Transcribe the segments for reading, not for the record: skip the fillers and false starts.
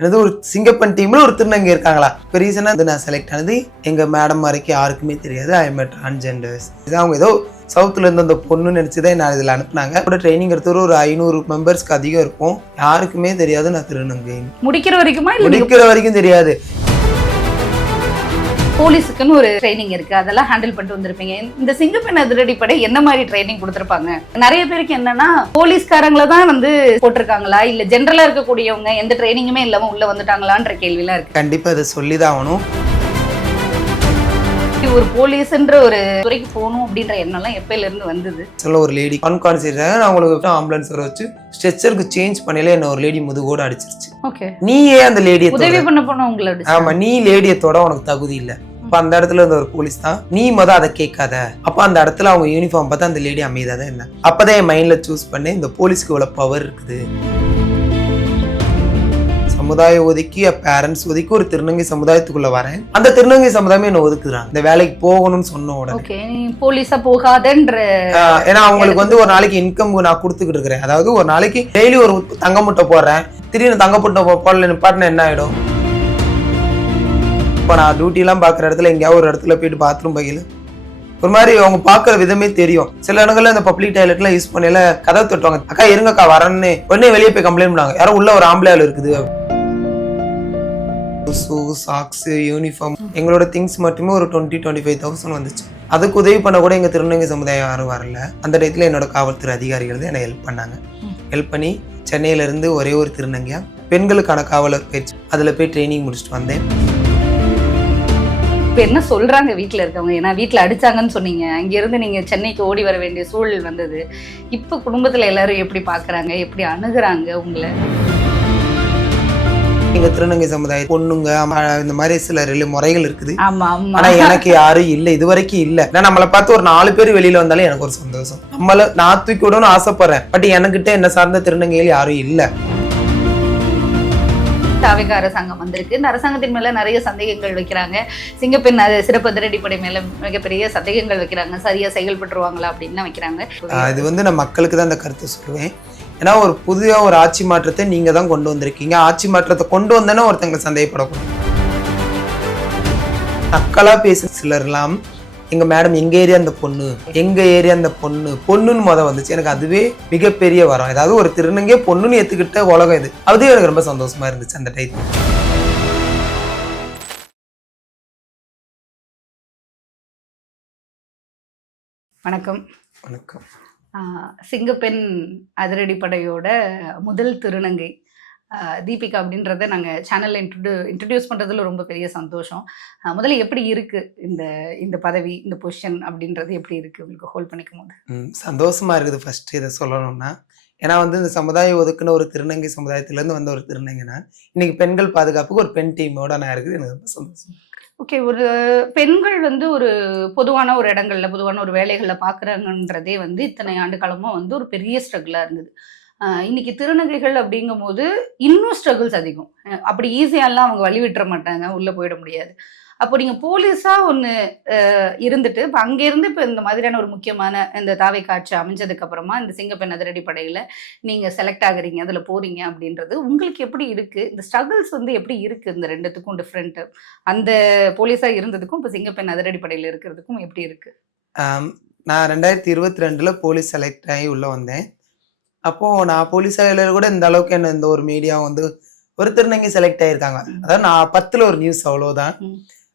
எனது ஒரு சிங்கப்பன் டீம்ல ஒரு திருநங்கை இருக்காங்களா. இப்போ ரீசனா நான் செலக்ட் ஆனது எங்க மேடம் வரைக்கும் யாருக்குமே தெரியாது. I am transgenders. இது அவங்க ஏதோ சவுத்துல இருந்து அந்த பொண்ணு நினைச்சுதான் நான் இதுல அனுப்புனாங்க. கூட ட்ரைனிங் எடுத்து ஒரு 500 மெம்பர்ஸ்க்கு அதிகம் இருக்கும். யாருக்குமே தெரியாது நான் திருநங்கை. முடிக்கிற வரைக்கும் தெரியாது. போலீஸுக்குன்னு ஒரு ட்ரைனிங் இருக்கு, அதெல்லாம் ஹேண்டில் பண்ணிட்டு வந்திருப்பீங்க. இந்த சிங்கப்பெண் அதிரடிப்படை என்ன மாதிரி ட்ரைனிங் கொடுத்துருப்பாங்க? நிறைய பேருக்கு என்னன்னா போலீஸ்காரங்கள தான் வந்து போட்டிருக்காங்களா இல்ல ஜென்ரலா இருக்கக்கூடியவங்க எந்த ட்ரைனிங்குமே இல்லாம உள்ள வந்துட்டாங்களான்ற கேள்விலாம் இருக்கு. கண்டிப்பா அதை சொல்லிதான் ஆகணும். ஒரு போலீஸ்ன்ற ஒரு துறைக்கு போகணும் அப்படின்ற எண்ணம்லாம் எப்பயில இருந்து வந்தது? சொல்ல ஒரு லேடி அன்கான்சியஸ் அவங்களுக்கு ஆம்புலன்ஸ் வர வச்சு ஸ்ட்ரெச்சருக்கு சேஞ்ச் பண்ணல என்ன ஒரு லேடி முதுகோட அடிச்சிருச்சு. ஓகே, நீயே அந்த லேடியை உதவி பண்ண போன உங்களோட. ஆமா, நீ லேடியத்தோட உனக்கு தகுதி இல்ல. அப்ப அந்த இடத்துல இருந்த ஒரு போலீஸ் தான் நீ அதை கேட்காத. அப்ப அந்த இடத்துல அவங்க யூனிஃபார்ம் பார்த்தா அந்த லேடி அமைதியாதான் இருந்தா. அப்பதான் என் மைண்ட்ல சூஸ் பண்ணி இந்த போலீஸ்க்கு இவ்வளவு பவர் இருக்குது. சமுதாய ஒதுக்கி பேரண்ட்ஸ் ஒதுக்கி ஒரு திருநங்கை சமுதாயத்துக்குள்ள வரேன். அந்த திருநங்கை சமுதாயம் என்ன ஒதுக்குறாங்க. இந்த வேலைக்கு போகணும்னு சொன்ன உடனே போலீஸா போகாதன்ற, ஏன்னா அவங்களுக்கு வந்து ஒரு நாளைக்கு இன்கம் நான் கொடுத்துக்கிட்டு இருக்கிறேன். அதாவது ஒரு நாளைக்கு டெய்லி ஒரு தங்க முட்டை போடுறேன். திடீர்னு தங்க முட்டை போடல நிப்பாட்டினா என்ன ஆயிடும்? இப்போ நான் டியூட்டி எல்லாம் பாக்குற இடத்துல எங்கேயாவது ஒரு இடத்துல போயிட்டு பாத்ரூம் பையில ஒரு மாதிரி அவங்க பாக்குற விதமே தெரியும். சில இடங்கள்ல இந்த பப்ளிக் டாய்லெட் எல்லாம் யூஸ் பண்ணல கதை தொட்டுவாங்க. அக்கா இருங்கக்கா வரேன்னு உடனே வெளியே போய் கம்ப்ளைண்ட் பண்ணாங்க. யாரும் உள்ள ஒரு ஆம்பளையால் இருக்குது. சாக்ஸ், யூனிஃபார்ம், எங்களோட திங்ஸ் மட்டுமே ஒரு 20-25,000 வந்துச்சு. அதுக்கு உதவி பண்ண கூட எங்க திருநங்கை சமுதாயம் யாரும் வரல. அந்த டயத்துல என்னோட காவல்துறை அதிகாரிகள் தான் என்னை ஹெல்ப் பண்ணாங்க. ஹெல்ப் பண்ணி சென்னையில இருந்து ஒரே ஒரு திருநங்கையா பெண்களுக்கான காவலர் பயிற்சி அதுல போய் ட்ரைனிங் முடிச்சுட்டு வந்தேன். இப்ப என்ன சொல்றாங்க வீட்டுல இருக்கவங்க? ஏன்னா வீட்டுல அடிச்சாங்கன்னு சொன்னீங்க, அங்க இருந்து நீங்க சென்னைக்கு ஓடி வர வேண்டிய சூழல் வந்தது. இப்ப குடும்பத்துல எல்லாரும் எப்படி பாக்குறாங்க, எப்படி அணுகுறாங்க உங்களை? எங்க திருநங்கை சமுதாய பொண்ணுங்க இந்த மாதிரி சில முறைகள் இருக்குது. ஆனா எனக்கு யாரும் இல்ல, இது வரைக்கும் இல்ல. நம்மளை பார்த்து ஒரு 4 பேர் வெளியில வந்தாலும் எனக்கு ஒரு சந்தோஷம். நம்மள நான் தூக்கி விடணும்னு ஆசைப்படுறேன். பட் எனக்கிட்ட என்ன சார்ந்த திருநங்கைகள் யாரும் இல்ல. தாவேகா அரசாங்கம் வந்திருக்கு. இந்த அரசாங்கத்தின் மேல நிறைய சந்தேகங்கள் வைக்கிறாங்க. சிங்கப்பெண் சிறப்பு அதிரடிப்படை மேல மிகப்பெரிய சந்தேகங்கள் வைக்கிறாங்க. சரியா செயல்பட்டுருவாங்களா அப்படின்னு வைக்கிறாங்க. இது வந்து நான் மக்களுக்கு தான் அந்த கருத்தை சொல்லுவேன். ஏன்னா ஒரு புதிய ஒரு ஆட்சி மாற்றத்தை நீங்க தான் கொண்டு வந்திருக்கீங்க. ஆட்சி மாற்றத்தை கொண்டு வந்தேன்னா ஒருத்தங்க சந்தேகப்படக்கூடாது. நக்கலா பேச சிலர்லாம் எங்க மேடம் எங்க ஏரியா அந்த பொண்ணு, எங்க ஏரியா அந்த பொண்ணுன்னு வந்துச்சு. எனக்கு அதுவே மிகப்பெரிய வரம். ஏதாவது ஒரு திருநங்கே பொண்ணுன்னு ஏத்துக்கிட்ட உலகம் இது. அதுவே எனக்கு ரொம்ப சந்தோஷமா இருந்துச்சு அந்த டைத்துல. வணக்கம். வணக்கம். சிங்கப்பெண் அதிரடிப்படையோட முதல் திருநங்கை தீபிகா அப்படின்றத நாங்கள் சேனலில் இன்ட்ரடியூஸ் பண்ணுறதுல ரொம்ப பெரிய சந்தோஷம். முதல்ல எப்படி இருக்குது இந்த பதவி, இந்த பொசிஷன் அப்படின்றது எப்படி இருக்குது உங்களுக்கு ஹோல்ட் பண்ணிக்கும் போது? சந்தோஷமா இருக்குது ஃபர்ஸ்ட் இதை சொல்லணும்னா. ஏன்னா வந்து இந்த சமுதாயம் ஒதுக்குன ஒரு திருநங்கை சமுதாயத்திலேருந்து வந்த ஒரு திருநங்கைனா இன்னைக்கு பெண்கள் பாதுகாப்புக்கு ஒரு பெண் டீமோட நான் இருக்குது. எனக்கு ரொம்ப சந்தோஷம். ஓகே, ஒரு பெண்கள் வந்து ஒரு பொதுவான ஒரு இடங்கள்ல பொதுவான ஒரு வேலைகளை பார்க்குறாங்கன்றதே வந்து இத்தனை ஆண்டு காலமாக வந்து ஒரு பெரிய ஸ்ட்ரகிளாக இருந்தது. இன்னைக்கு திருநங்கைகள் அப்படிங்கும் போது இன்னும் ஸ்ட்ரகிள்ஸ் அதிகம். அப்படி ஈஸியாலாம் அவங்க வழி விட்டுற மாட்டாங்க, உள்ள போயிட முடியாது. அப்போ நீங்க போலீஸா ஒன்று இருந்துட்டு இப்போ அங்கேருந்து இப்போ இந்த மாதிரியான ஒரு முக்கியமான இந்த தாவை காட்சி அமைஞ்சதுக்கு அப்புறமா இந்த சிங்கப்பெண் அதிரடிப்படையில் நீங்க செலக்ட் ஆகுறீங்க, அதில் போறீங்க அப்படின்றது உங்களுக்கு எப்படி இருக்கு? இந்த ஸ்ட்ரகிள்ஸ் வந்து எப்படி இருக்கு? இந்த ரெண்டுத்துக்கும் டிஃப்ரெண்ட், அந்த போலீஸா இருந்ததுக்கும் இப்போ சிங்கப்பெண் அதிரடிப்படையில் இருக்கிறதுக்கும் எப்படி இருக்கு? நான் 2022 போலீஸ் செலக்ட் ஆகி உள்ள வந்தேன். அப்போ நான் போலீஸ் ஆகையில கூட இந்த அளவுக்கு என்ன இந்த ஒரு மீடியா வந்து ஒரு திருநங்கை செலக்ட் ஆயிருக்காங்க. அதாவது நான் 10ல் ஒரு நியூஸ் அவ்வளவுதான்.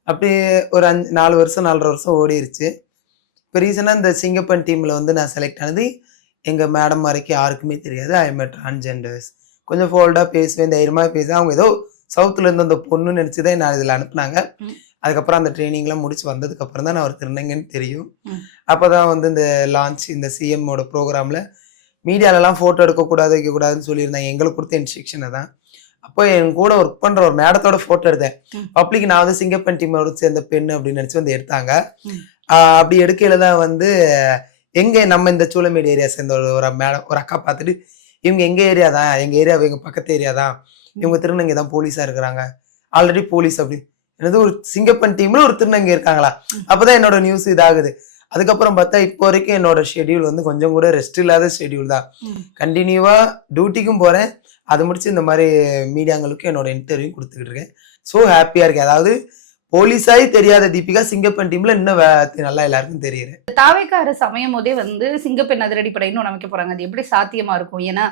அப்படி ஒரு 4 வருஷம் 4.5 வருஷம் ஓடிருச்சு. இப்போ ரீசனாக இந்த சிங்கப்பன் டீம்ல வந்து நான் செலக்ட் ஆனது எங்க மேடம் வரைக்கும் யாருக்குமே தெரியாது. I am transgenders. கொஞ்சம் ஃபோல்டா பேசுவேன், தைரியமா பேசுவேன். அவங்க ஏதோ சவுத்துல இருந்து அந்த பொண்ணு நினைச்சுதான் நான் இதுல அனுப்புனாங்க. அதுக்கப்புறம் அந்த ட்ரைனிங்லாம் முடிச்சு வந்ததுக்கு அப்புறம் தான் நான் ஒரு திருநங்கைன்னு தெரியும். அப்போதான் வந்து இந்த லான்ச் இந்த சிஎம்மோட ப்ரோக்ராம்ல மீடியாலலாம் ஃபோட்டோ எடுக்கக்கூடாது வைக்கக்கூடாதுன்னு சொல்லியிருந்தாங்க. எங்களுக்கு கொடுத்த இன்ஸ்ட்ரக்ஷனை தான். அப்போ என் கூட ஒர்க் பண்ற ஒரு மேடத்தோட ஃபோட்டோ எடுத்தேன். பப்ளிக் நான் வந்து சிங்கப்பெண் டீமோட சேர்ந்த பெண் அப்படின்னு நினச்சி வந்து எடுத்தாங்க. அப்படி எடுக்கையில தான் வந்து எங்க நம்ம இந்த சூளமேடு ஏரியா சேர்ந்த ஒரு மேடம் ஒரு அக்கா பார்த்துட்டு இவங்க எங்க ஏரியா தான், எங்க ஏரியா எங்க பக்கத்து ஏரியா தான், இவங்க திருநங்கை தான் போலீஸா இருக்கிறாங்க, ஆல்ரெடி போலீஸ் அப்படி என்னது ஒரு சிங்கப்பெண் டீம்ல ஒரு திருநங்கை இருக்காங்களா. அப்பதான் என்னோட நியூஸ் இதாகுது. அதுக்கப்புறம் பார்த்தா இப்போ வரைக்கும் என்னோட ஷெடியூல் வந்து கொஞ்சம் கூட ரெஸ்ட் இல்லாத ஷெடியூல் தான். கண்டினியூவா டியூட்டிக்கும் போறேன், அது முடிச்சு இந்த மாதிரி மீடியாங்களுக்கு என்னோட இன்டர்வியூ கொடுத்துக்கிட்டு இருக்கேன். ஸோ ஹாப்பியா இருக்கேன். அதாவது போலீஸாய் தெரியாத தீபிகா சிங்கப்பெண் டீம்ல இன்னும் நல்லா எல்லாருக்கும் தெரியுது. தாவேக்கா அரசு அமையும் போதே வந்து சிங்கப்பெண் அதிரடிப்படைன்னு ஒன்று அமைக்க போறாங்க. அது எப்படி சாத்தியமா இருக்கும்? ஏன்னா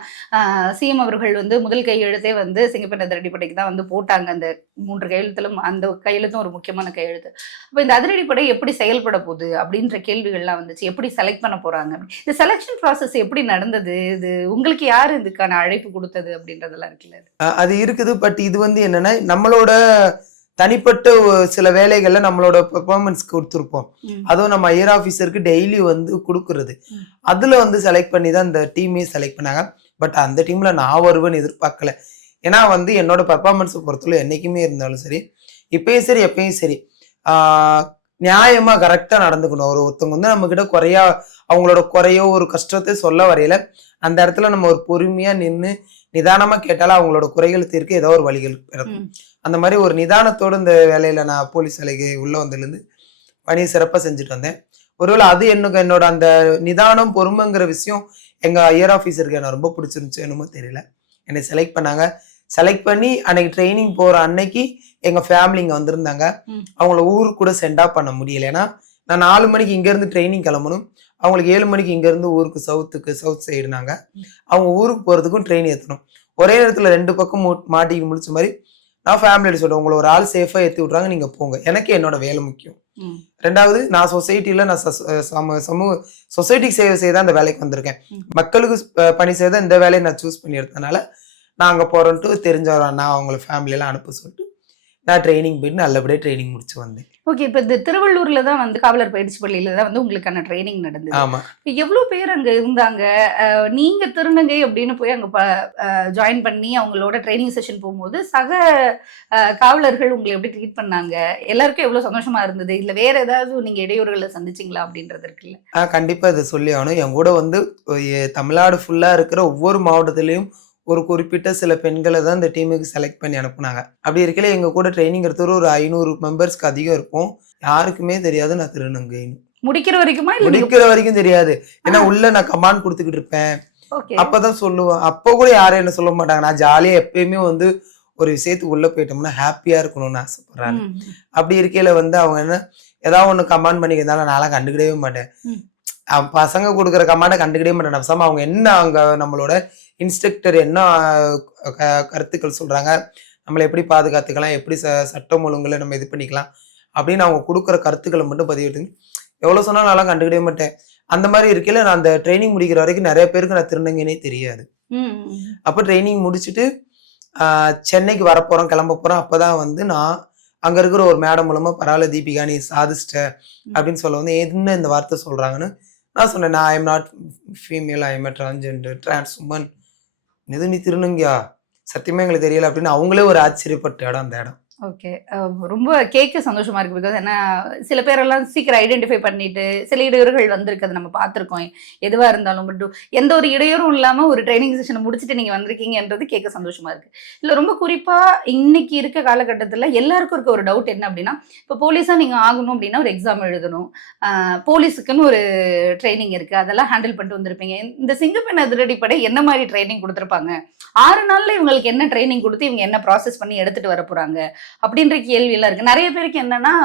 சிஎம் அவர்கள் வந்து முதல் கையெழுத்தே வந்து சிங்கப்பெண் அதிரடிப்படைக்கு தான் வந்து போட்டாங்க. அந்த 3 கையெழுத்திலும் அந்த கையெழுத்தும் ஒரு முக்கியமான கையெழுத்து. அப்போ இந்த அதிரடிப்படை எப்படி செயல்பட போகுது அப்படின்ற கேள்விகள்லாம் வந்துச்சு. எப்படி செலக்ட் பண்ண போறாங்க? இந்த செலெக்ஷன் ப்ராசஸ் எப்படி நடந்தது? இது உங்களுக்கு யார் இதுக்கான அழைப்பு கொடுத்தது அப்படின்றதெல்லாம் இருக்குல்ல? அது இருக்குது. பட் இது வந்து என்னன்னா நம்மளோட தனிப்பட்ட சில வேலைகள்ல நம்மளோட பெர்ஃபார்மன்ஸ் கொடுத்துருப்போம். அதுவும் நம்ம ஹையர் ஆஃபீஸருக்கு டெய்லி வந்து கொடுக்கறது. அதுல வந்து செலக்ட் பண்ணி தான் இந்த டீமே செலக்ட் பண்ணாங்க. பட் அந்த டீம்ல நான் வருவேன்னு எதிர்பார்க்கல. ஏன்னா வந்து என்னோட பெர்ஃபார்மன்ஸை பொறுத்தவரை என்னைக்குமே இருந்தாலும் சரி, இப்பயும் சரி எப்பயும் சரி நியாயமா கரெக்டா நடந்துக்கணும். ஒருத்தவங்க வந்து நம்ம கிட்ட அவங்களோட குறையோ ஒரு கஷ்டத்தை சொல்ல வரையில அந்த இடத்துல நம்ம ஒரு பொறுமையா நின்று நிதானமா கேட்டாலும் அவங்களோட குறைகள் தீர்க்க ஏதோ ஒரு வழிகள் பிறக்கும். அந்த மாதிரி ஒரு நிதானத்தோடு இந்த வேலையில நான் போலீஸ் வேலைக்கு உள்ள வந்ததுலேருந்து பணியை சிறப்பாக செஞ்சுட்டு வந்தேன். ஒருவேளை அது என்னோட அந்த நிதானம் பொறுமைங்கிற விஷயம் எங்க ஹையர் ஆஃபீஸருக்கு என்ன ரொம்ப பிடிச்சிருந்துச்சு என்னமோ தெரியல. என்னை செலக்ட் பண்ணாங்க. செலக்ட் பண்ணி அன்னைக்கு ட்ரைனிங் போற அன்னைக்கு எங்க ஃபேமிலி இங்க வந்திருந்தாங்க. அவங்கள ஊருக்கு கூட சென்ட் ஆஃப் பண்ண முடியல. ஏன்னா நான் 4 மணிக்கு இங்க இருந்து ட்ரைனிங் கிளம்பணும். அவங்களுக்கு 7 மணிக்கு இங்க இருந்து ஊருக்கு சவுத் சைடுனாங்க. அவங்க ஊருக்கு போறதுக்கும் ட்ரெயின் ஏற்றணும். ஒரே நேரத்துல 2 பக்கம் மாட்டிக்கு முடிச்ச மாதிரி நான் ஃபேமிலியோட சொல்றேன், உங்களை ஒரு ஆள் சேஃபா ஏற்றி விட்றாங்க, நீங்க போங்க. எனக்கு என்னோட வேலை முக்கியம். 2வது நான் சொசைட்டில நான் சொசைட்டிக்கு சேவை செய்ய அந்த வேலைக்கு வந்திருக்கேன். மக்களுக்கு பணி செய்த இந்த வேலையை நான் சூஸ் பண்ணி எடுத்ததுனால நான் அங்க போறேன்ட்டு தெரிஞ்சவரா நான் அவங்கள ஃபேமிலியெல்லாம் அனுப்ப சொல்லிட்டு நான் ட்ரைனிங் போயிட்டு நல்லபடியாக ட்ரைனிங் முடிச்சு வந்தேன். ஓகே, இப்போ இந்த திருவள்ளூர்ல தான் வந்து காவலர் பயிற்சி பள்ளியில தான் வந்து உங்களுக்கான ட்ரைனிங் நடந்தது. ஆமா. எவ்வளவு பேர் அங்க இருந்தாங்க? நீங்க திருநங்கை அப்படின்னு போய் அங்க ஜாயின் பண்ணி அவங்களோட ட்ரைனிங் செஷன் போகும்போது சக காவலர்கள் உங்களை எப்படி ட்ரீட் பண்ணாங்க? எல்லாருக்கும் எவ்வளவு சந்தோஷமா இருந்தது? இல்ல வேற ஏதாவது நீங்க இடையூறுகளை சந்திச்சிங்களா அப்படின்றது இருக்குல்ல? கண்டிப்பா இதை சொல்லி ஆகணும். என் கூட வந்து தமிழ்நாடு ஃபுல்லா இருக்கிற ஒவ்வொரு மாவட்டத்திலையும் ஒரு குறிப்பிட்ட சில பெண்களை தான் இந்த டீமுக்கு செலக்ட் பண்ணி அனுப்புனாங்க. அப்படி இருக்கல எங்க கூட ட்ரைனிங் எடுத்துகிற ஒரு 500 மெம்பர்ஸ்க்கு அதிகம் இருக்கும். யாருக்குமே தெரியாது நான் திருநங்கைன்னு. முடிக்கிற வரைக்கும் தெரியாது. ஏன்னா உள்ள நான் கமாண்ட் கொடுத்துக்கிட்டு இருப்பேன். அப்பதான் சொல்லுவேன். அப்போ கூட யாரும் என்ன சொல்ல மாட்டாங்க. நான் ஜாலியா எப்பயுமே வந்து ஒரு விஷயத்துக்கு உள்ள போயிட்டோம்னா ஹாப்பியா இருக்கணும்னு ஆசைப்படுறாங்க. அப்படி இருக்கையில வந்து அவங்க என்ன ஏதாவது ஒண்ணு கமாண்ட் பண்ணிக்கிறதால நான்லாம் கண்டுக்கிடவே மாட்டேன். பசங்க கொடுக்குற கமாண்டை கண்டுக்கிடவே மாட்டேன். அவங்க என்ன அங்க நம்மளோட இன்ஸ்ட்ரக்டர் என்ன கருத்துக்கள் சொல்றாங்க, நம்மளை எப்படி பாதுகாத்துக்கலாம், எப்படி சட்டம் ஒழுங்குல நம்ம இது பண்ணிக்கலாம் அப்படின்னு அவங்க கொடுக்குற கருத்துக்களை மட்டும் பதிவிட்டு எவ்வளவு சொன்னாலும் நான்லாம் கண்டுக்கிடவே மாட்டேன். அந்த மாதிரி இருக்கையில நான் அந்த ட்ரைனிங் முடிக்கிற வரைக்கும் நிறைய பேருக்கு நான் திருநங்கைனே தெரியாது. அப்போ ட்ரைனிங் முடிச்சுட்டு சென்னைக்கு வரப்போறோம், கிளம்ப போறோம். அப்பதான் வந்து நான் அங்க இருக்கிற ஒரு மேடம் மூலமா பரவாயில்ல தீபிகா நீ சாதிச்சிட்ட அப்படின்னு சொல்ல வந்து என்ன இந்த வார்த்தை சொல்றாங்கன்னு நான் சொன்னேன். நான் I am not female, I am a transgender trans woman. இது நீ திருநங்கையா? சத்தியமா எங்களுக்கு தெரியல அப்படின்னு அவங்களே ஒரு ஆச்சரியப்பட்ட இடம் அந்த இடம். ஓகே, ரொம்ப கேட்க சந்தோஷமா இருக்கு. பிகாஸ் ஏன்னா சில பேரெல்லாம் சீக்கிரம் ஐடென்டிஃபை பண்ணிட்டு சில இடையூறுகள் வந்திருக்கிறது நம்ம பார்த்துருக்கோம். எதுவாக இருந்தாலும் பட் எந்த ஒரு இடையூறும் இல்லாமல் ஒரு ட்ரைனிங் செஷனை முடிச்சுட்டு நீங்கள் வந்திருக்கீங்கன்றது கேட்க சந்தோஷமா இருக்கு. இல்லை ரொம்ப குறிப்பாக இன்னைக்கு இருக்க காலகட்டத்தில் எல்லாருக்கும் இருக்க ஒரு டவுட் என்ன அப்படின்னா, இப்போ போலீஸாக நீங்கள் ஆகணும் அப்படின்னா ஒரு எக்ஸாம் எழுதணும், போலீஸுக்குன்னு ஒரு ட்ரைனிங் இருக்குது, அதெல்லாம் ஹேண்டில் பண்ணிட்டு வந்திருப்பீங்க. இந்த சிங்கப்பெண் அதிரடிப்படை என்ன மாதிரி ட்ரைனிங் கொடுத்துருப்பாங்க? 6 நாளில் இவங்களுக்கு என்ன ட்ரைனிங் கொடுத்து இவங்க என்ன ப்ராசஸ் பண்ணி எடுத்துகிட்டு வர போகிறாங்க அப்படின்ற கேள்வி எல்லாம் இருக்கு. நிறைய பேருக்கு என்னன்னா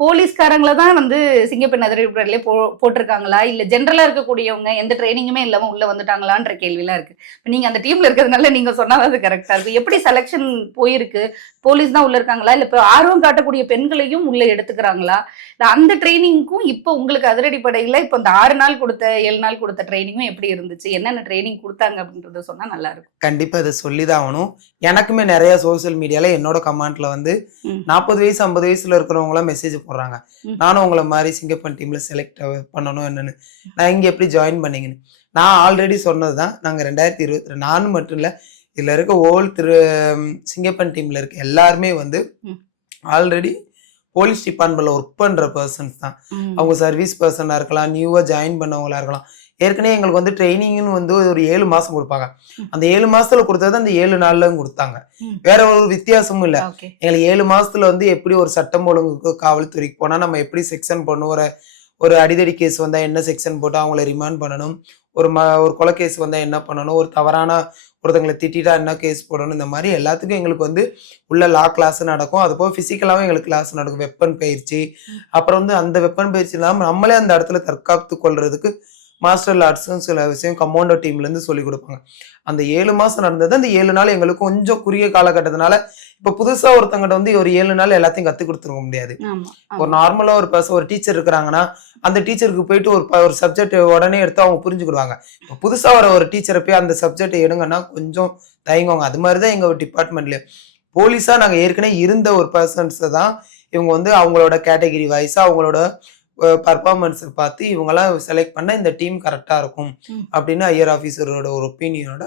போலீஸ்காரங்களை தான் வந்து சிங்கப்பெண் அதிரடிப்படையிலே போட்டிருக்காங்களா, இல்ல ஜென்ரலா இருக்கக்கூடியவங்க எந்த ட்ரைனிங்குமே இல்லாம உள்ள வந்துட்டாங்களான்ற கேள்விலாம் இருக்கு. நீங்க அந்த டீம்ல இருக்கிறதுனால நீங்க சொன்னாதான் அது கரெக்டா இருக்கு. எப்படி செலக்ஷன் போயிருக்கு? போலீஸ் தான் உள்ள இருக்காங்களா, இல்ல இப்போ ஆர்வம் காட்டக்கூடிய பெண்களையும் உள்ள எடுத்துக்கிறாங்களா? அந்த ட்ரைனிங்க்கும் இப்போ உங்களுக்கு அதிரடிப்படையில இப்போ இந்த 6 நாள் கொடுத்த 7 நாள் கொடுத்த ட்ரைனிங்கும் எப்படி இருந்துச்சு? என்னென்ன ட்ரைனிங் கொடுத்தாங்க அப்படின்றத சொன்னா நல்லா இருக்கும். கண்டிப்பா இதை சொல்லிதான் ஆகணும். எனக்குமே நிறைய சோசியல் மீடியால என்னோட கமெண்ட்ல வந்து 40 வயசு 50 வயசுல இருக்கிறவங்க எல்லாம் மெசேஜ் போடுறாங்க, நானும் உங்களை மாதிரி சிங்கப்பெண் டீம்ல செலக்ட் பண்ணணும் என்னன்னு, நான் இங்க எப்படி ஜாயின் பண்ணீங்கன்னு. நான் ஆல்ரெடி சொன்னதுதான். நாங்க 2023 நானும் மட்டும் இல்ல, இதுல இருக்க ஓல் சிங்கப்பெண் டீம்ல இருக்க எல்லாருமே வந்து ஆல்ரெடி போலீஸ் டிபார்ட்மெண்ட்ல ஒர்க் பண்ற பர்சன்ஸ் தான். அவங்க சர்வீஸ் பர்சனா இருக்கலாம், நியூவா ஜாயின் பண்ணவங்களா இருக்கலாம். ஏற்கனவே எங்களுக்கு வந்து ட்ரைனிங்னு வந்து ஒரு 7 மாசம் கொடுப்பாங்க. அந்த 7 மாசத்துல கொடுத்தது அந்த 7 நாள்ல கொடுத்தாங்க. வேற ஒரு வித்தியாசமும் இல்ல. எங்களுக்கு 7 மாசத்துல வந்து எப்படி ஒரு சட்டம் ஒழுங்குக்கு காவல்துறைக்கு போனா நம்ம எப்படி செக்ஷன் பண்ணுவோம், ஒரு அடிதடி கேஸ் வந்தா என்ன செக்ஷன் போட்டு அவங்கள ரிமாண்ட் பண்ணணும், ஒரு கொலை கேஸ் வந்தா என்ன பண்ணணும், ஒரு தவறான ஒருத்தங்களை திட்டா என்ன கேஸ் போடணும், இந்த மாதிரி எல்லாத்துக்கும் எங்களுக்கு வந்து உள்ள லா கிளாஸ் நடக்கும். அது போக பிசிக்கலாவும் எங்களுக்கு கிளாஸ் நடக்கும், வெப்பன் பயிற்சி. அப்புறம் வந்து அந்த வெப்பன் பயிற்சி இல்லாமல் நம்மளே அந்த இடத்துல தற்காத்து கொள்றதுக்கு மாஸ்டர் ஆர்ட்ஸும் சில விஷயம் கமாண்டோ டீம்ல இருந்து சொல்லி கொடுப்பாங்க. அந்த 7 மாசம் நடந்தது. அந்த 7 நாள் எங்களுக்கு கொஞ்சம் குறுகிய காலகட்டத்தினால இப்ப புதுசா ஒருத்தங்கிட்ட வந்து ஒரு 7 நாள் எல்லாத்தையும் கத்து கொடுத்துருக்க முடியாது. ஒரு நார்மலா ஒரு டீச்சர் இருக்கிறாங்கன்னா அந்த டீச்சருக்கு போயிட்டு ஒரு சப்ஜெக்ட் உடனே எடுத்து அவங்க புரிஞ்சுக்கிடுவாங்க. இப்போ புதுசா ஒரு டீச்சரை போய் அந்த சப்ஜெக்ட் எடுங்கன்னா கொஞ்சம் தயங்குவாங்க. அது மாதிரிதான் எங்க டிபார்ட்மெண்ட்ல போலீஸா நாங்க ஏற்கனவே இருந்த ஒரு பர்சன்ஸ் தான் இவங்க வந்து அவங்களோட கேட்டகிரி வைஸா அவங்களோட பர்ஃபார்மன்ஸ் பார்த்து இவங்கெல்லாம் செலக்ட் பண்ண இந்த டீம் கரெக்டா இருக்கும் அப்படின்னு ஹையர் ஆஃபீஸரோட ஒரு ஒப்பீனியனோட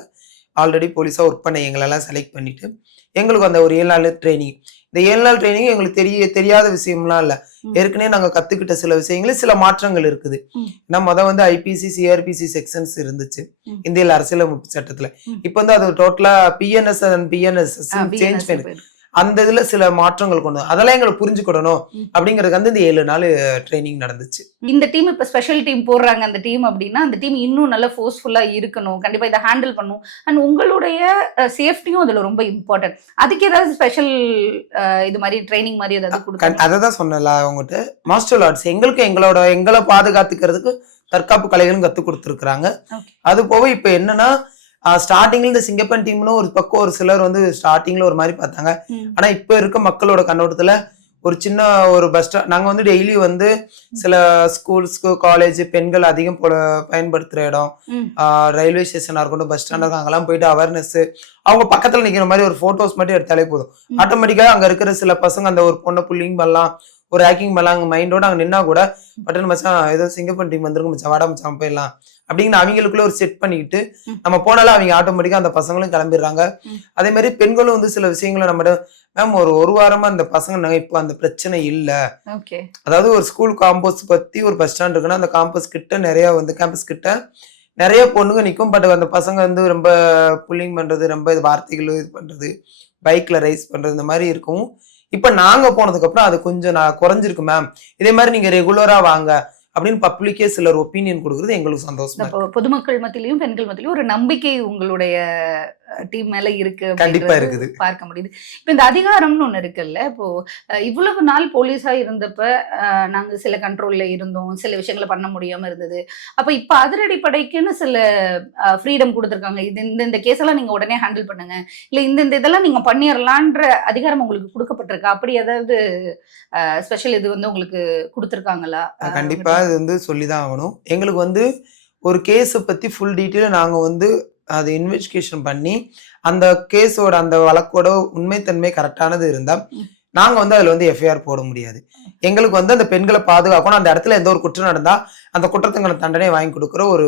ஆல்ரெடி போலீஸா ஒர்க் பண்ண எங்களெல்லாம் செலக்ட் பண்ணிட்டு எங்களுக்கு அந்த ஒரு 7 நாள் ட்ரைனிங். இந்த 7 நாள் ட்ரைனிங் எங்களுக்கு தெரியாத விஷயம்லாம் இல்லை. ஏற்கனவே நாங்க கத்துக்கிட்ட சில விஷயங்களே சில மாற்றங்கள் இருக்குது. ஏன்னா வந்து ஐபிசி சிஆர்பிசி செக்ஷன்ஸ் இருந்துச்சு இந்திய அரசியலமைப்பு சட்டத்துல. இப்ப வந்து அது டோட்டலா பிஎன்எஸ் அண்ட் பிஎன்எஸ் சேஞ்ச் பண்ணி அந்த இதுல சில மாற்றங்கள் கொண்டு அதெல்லாம் எங்களுக்கு புரிஞ்சுக்கிடணும் அப்படிங்கிறது வந்து இந்த 7 நாள் ட்ரைனிங் நடந்துச்சு. இந்த டீம் இப்ப ஸ்பெஷல் டீம் போடுறாங்க அந்த டீம் அப்படின்னா அந்த டீம் இன்னும் நல்லா ஃபோர்ஸ்ஃபுல்லா இருக்கணும், கண்டிப்பா இதை ஹேண்டில் பண்ணும். அண்ட் உங்களுடைய சேஃப்டியும் அதுல ரொம்ப இம்பார்ட்டன்ட். அதுக்கு ஏதாவது ஸ்பெஷல் இது மாதிரி ட்ரைனிங் மாதிரி ஏதாவது கொடுக்க? அதை தான் சொன்னல அவங்ககிட்ட மாஸ்டர் ஆர்ட்ஸ் எங்களை பாதுகாத்துக்கிறதுக்கு தற்காப்பு கலைகளும் கத்து கொடுத்துருக்காங்க. அது போக இப்ப என்னன்னா ஸ்டார்டிங்ல இந்த சிங்கப்பன் டீம்னு ஒரு பக்கம் ஒரு சிலர் வந்து ஸ்டார்டிங்ல ஒரு மாதிரி பார்த்தாங்க. ஆனா இப்ப இருக்க மக்களோட கண்ணோட்டத்துல ஒரு சின்ன ஒரு பஸ் ஸ்டாண்ட் நாங்க வந்து டெய்லி வந்து சில ஸ்கூல்ஸ்க்கு காலேஜ் பெண்கள் அதிகம் பயன்படுத்துற இடம், ரயில்வே ஸ்டேஷனா இருக்கட்டும் பஸ் ஸ்டாண்டா இருக்கும், அங்கெல்லாம் போயிட்டு அவேர்னஸ் அவங்க பக்கத்துல நிக்கிற மாதிரி ஒரு போட்டோஸ் மட்டும் எடுத்தாலே போதும். ஆட்டோமேட்டிக்கா அங்க இருக்கிற சில பசங்க அந்த ஒரு பொண்ணை புல்லிங் பண்ணலாம், ஒரு ஹேக்கிங் பண்ணலாம், அங்க மைண்டோட அங்க நின்னா கூட பட்டன் மச்சான் ஏதோ சிங்கப்பன் டீம் வந்திருக்கும் மச்சான் வாடா மச்சான் போயிடலாம் அப்படின்னு அவங்களுக்குள்ள ஒரு செட் பண்ணிக்கிட்டு நம்ம போனாலும் அவங்க ஆட்டோமேட்டிக்கா அந்த பசங்களும் கிளம்பிடுறாங்க. அதே மாதிரி பெண்களும் வந்து சில விஷயங்களை நம்ம மேம் ஒரு வாரமா அந்த பசங்க இப்போ அந்த பிரச்சனை இல்ல. அதாவது ஒரு ஸ்கூல் காம்பஸ் பத்தி ஒரு பஸ் ஸ்டாண்ட் இருக்குன்னா அந்த காம்பஸ் கிட்ட நிறைய வந்து கேம்பஸ் கிட்ட நிறைய பொண்ணுங்க நிற்கும். பட் அந்த பசங்க வந்து ரொம்ப புல்லிங் பண்றது, ரொம்ப வார்த்தைகள் இது பண்றது, பைக்ல ரைஸ் பண்றது இந்த மாதிரி இருக்கும். இப்ப நாங்க போனதுக்கு அப்புறம் அது கொஞ்சம் குறைஞ்சிருக்கு மேம், இதே மாதிரி நீங்க ரெகுலரா வாங்க அப்படின்னு பப்ளிக்கே சிலர் ஒப்பீனியன் கொடுக்குறது எங்களுக்கு சந்தோஷமா. பொதுமக்கள் மத்தியிலையும் பெண்கள் மத்தியிலும் ஒரு நம்பிக்கை உங்களுடைய டீம் மேல இருக்கு, கண்டிப்பா இருக்குது, பார்க்க முடியுது. இப்ப இந்த அதிகாரம்னு ஒண்ணு இருக்குல்ல, இப்போ இவ்வளவு நாள் போலீஸா இருந்தப்ப நாங்க சில கண்ட்ரோல்ல இருந்தோம், சில விஷயங்களை பண்ண முடியாம இருந்தது. அப்ப இப்ப அதிரடிப்படைக்குன்னு சில ஃப்ரீடம் கொடுத்துருக்காங்க. இது இந்த கேஸ் எல்லாம் நீங்க உடனே ஹேண்டில் பண்ணுங்க, இல்ல இந்த இதெல்லாம் நீங்க பண்ணிடலான்ற அதிகாரம் உங்களுக்கு கொடுக்கப்பட்டிருக்கா? அப்படி ஏதாவது ஸ்பெஷல் இது வந்து உங்களுக்கு கொடுத்துருக்காங்களா? கண்டிப்பா இது வந்து சொல்லிதான் ஆகணும். எங்களுக்கு வந்து ஒரு கேஸை பத்தி ஃபுல் டீட்டெயில் நாங்க வந்து அது இன்வெஸ்டிகேஷன் பண்ணி அந்த கேஸோட அந்த வழக்கோட உண்மைத்தன்மை கரெக்டானது இருந்தா நாங்க வந்து அதுல வந்து எஃப்ஐஆர் போட முடியாது. எங்களுக்கு வந்து அந்த பெண்களை பாதுகாக்கணும், அந்த இடத்துல எந்த ஒரு குற்றம் நடந்தா அந்த குற்றத்துக்கான தண்டனை வாங்கி கொடுக்குற ஒரு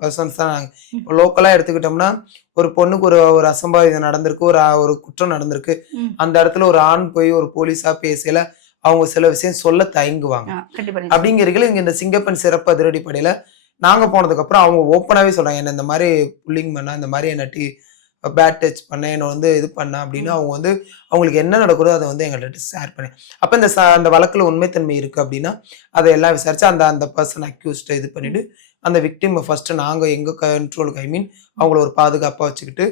பர்சன்ஸ் தான் நாங்க. இப்போ லோக்கலா எடுத்துக்கிட்டோம்னா ஒரு பொண்ணுக்கு ஒரு அசம்பாவிதம் நடந்திருக்கு, ஒரு குற்றம் நடந்திருக்கு, அந்த இடத்துல ஒரு ஆண் போய் ஒரு போலீஸா பேசல அவங்க சில விஷயம் சொல்ல தயங்குவாங்க. அப்படிங்கிறீங்க இங்க இந்த சிங்கப்பன் சிறப்பு அதிரடிப்படையில நாங்க போனதுக்கு அப்புறம் அவங்க ஓப்பனாவே சொல்றாங்க, என்ன இந்த மாதிரி புல்லிங் பண்ணா, இந்த மாதிரி என்னட்டி பேட் டச் பண்ண, என்ன வந்து இது பண்ண அப்படின்னு அவங்க வந்து அவங்களுக்கு என்ன நடக்குதோ அதை வந்து எங்கள்கிட்ட ஷேர் பண்ணேன். அப்ப அந்த வழக்குல உண்மைத்தன்மை இருக்கு அப்படின்னா அதை எல்லாம் விசாரிச்சு அந்த பர்சன் அக்யூஸ்ட இது பண்ணிட்டு அந்த விக்டிம் ஃபர்ஸ்ட் நாங்க எங்க கண்ட்ரோலுக்கு அவங்கள ஒரு பாதுகாப்பா வச்சுக்கிட்டு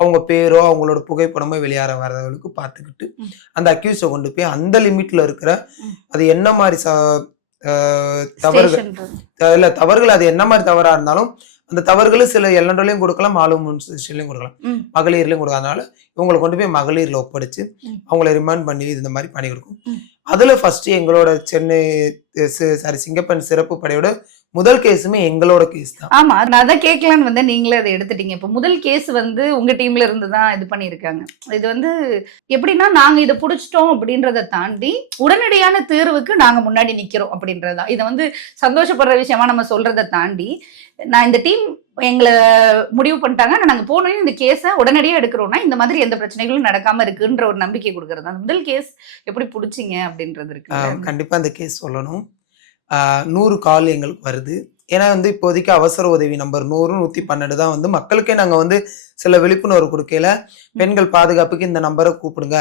அவங்க பேரோ அவங்களோட புகைப்படமோ வெளியாற வரவங்களுக்கு பார்த்துக்கிட்டு அந்த அக்யூஸ்ட கொண்டு போய் அந்த லிமிட்ல இருக்கிற அது என்ன மாதிரி தவறுகள் அது என்ன மாதிரி தவறா இருந்தாலும் அந்த தவறுகளும் சில எல்லாரையும் கொடுக்கலாம், ஆளும் கொடுக்கலாம், மகளிர்லயும் கொடுக்கலாம். அதனால இவங்களை கொண்டு போய் மகளிர்ல ஒப்படைச்சு அவங்களை ரிமாண்ட் பண்ணி இந்த மாதிரி பண்ணி கொடுக்கும். அதுல ஃபர்ஸ்ட் எங்களோட சிங்கப்பன் சிறப்பு படையோட முதல் கேஸுமே எங்களோட கேஸ் தான். ஆமா, நான் அதான் கேட்கலான்னு வந்து நீங்களே அதை எடுத்துட்டீங்க. இப்ப முதல் கேஸ் வந்து உங்க டீம்ல இருந்து தான் இது பண்ணிருக்காங்க. இது வந்து எப்படின்னா நாங்க இதை புடிச்சிட்டோம் அப்படின்றத தாண்டி உடனடியான தீர்வுக்கு நாங்க முன்னாடி நிக்கிறோம் அப்படின்றதுதான். இதை வந்து சந்தோஷப்படுற விஷயமா நம்ம சொல்றதை தாண்டி நான் இந்த டீம் எங்களை முடிவு பண்ணிட்டாங்க, நாங்க போனோம் இந்த கேஸை உடனடியா எடுக்கிறோம்னா இந்த மாதிரி எந்த பிரச்சனைகளும் நடக்காம இருக்குன்ற ஒரு நம்பிக்கை கொடுக்கறது. அந்த முதல் கேஸ் எப்படி புடிச்சிங்க அப்படின்றது இருக்கு. கண்டிப்பா அந்த கேஸ் சொல்லணும். 100 கால் எங்களுக்கு வருது. ஏன்னா வந்து இப்போதைக்கு அவசர உதவி நம்பர் 100, 112 தான் வந்து மக்களுக்கே நாங்க வந்து சில விழிப்புணர்வு கொடுக்கையில, பெண்கள் பாதுகாப்புக்கு இந்த நம்பரை கூப்பிடுங்க.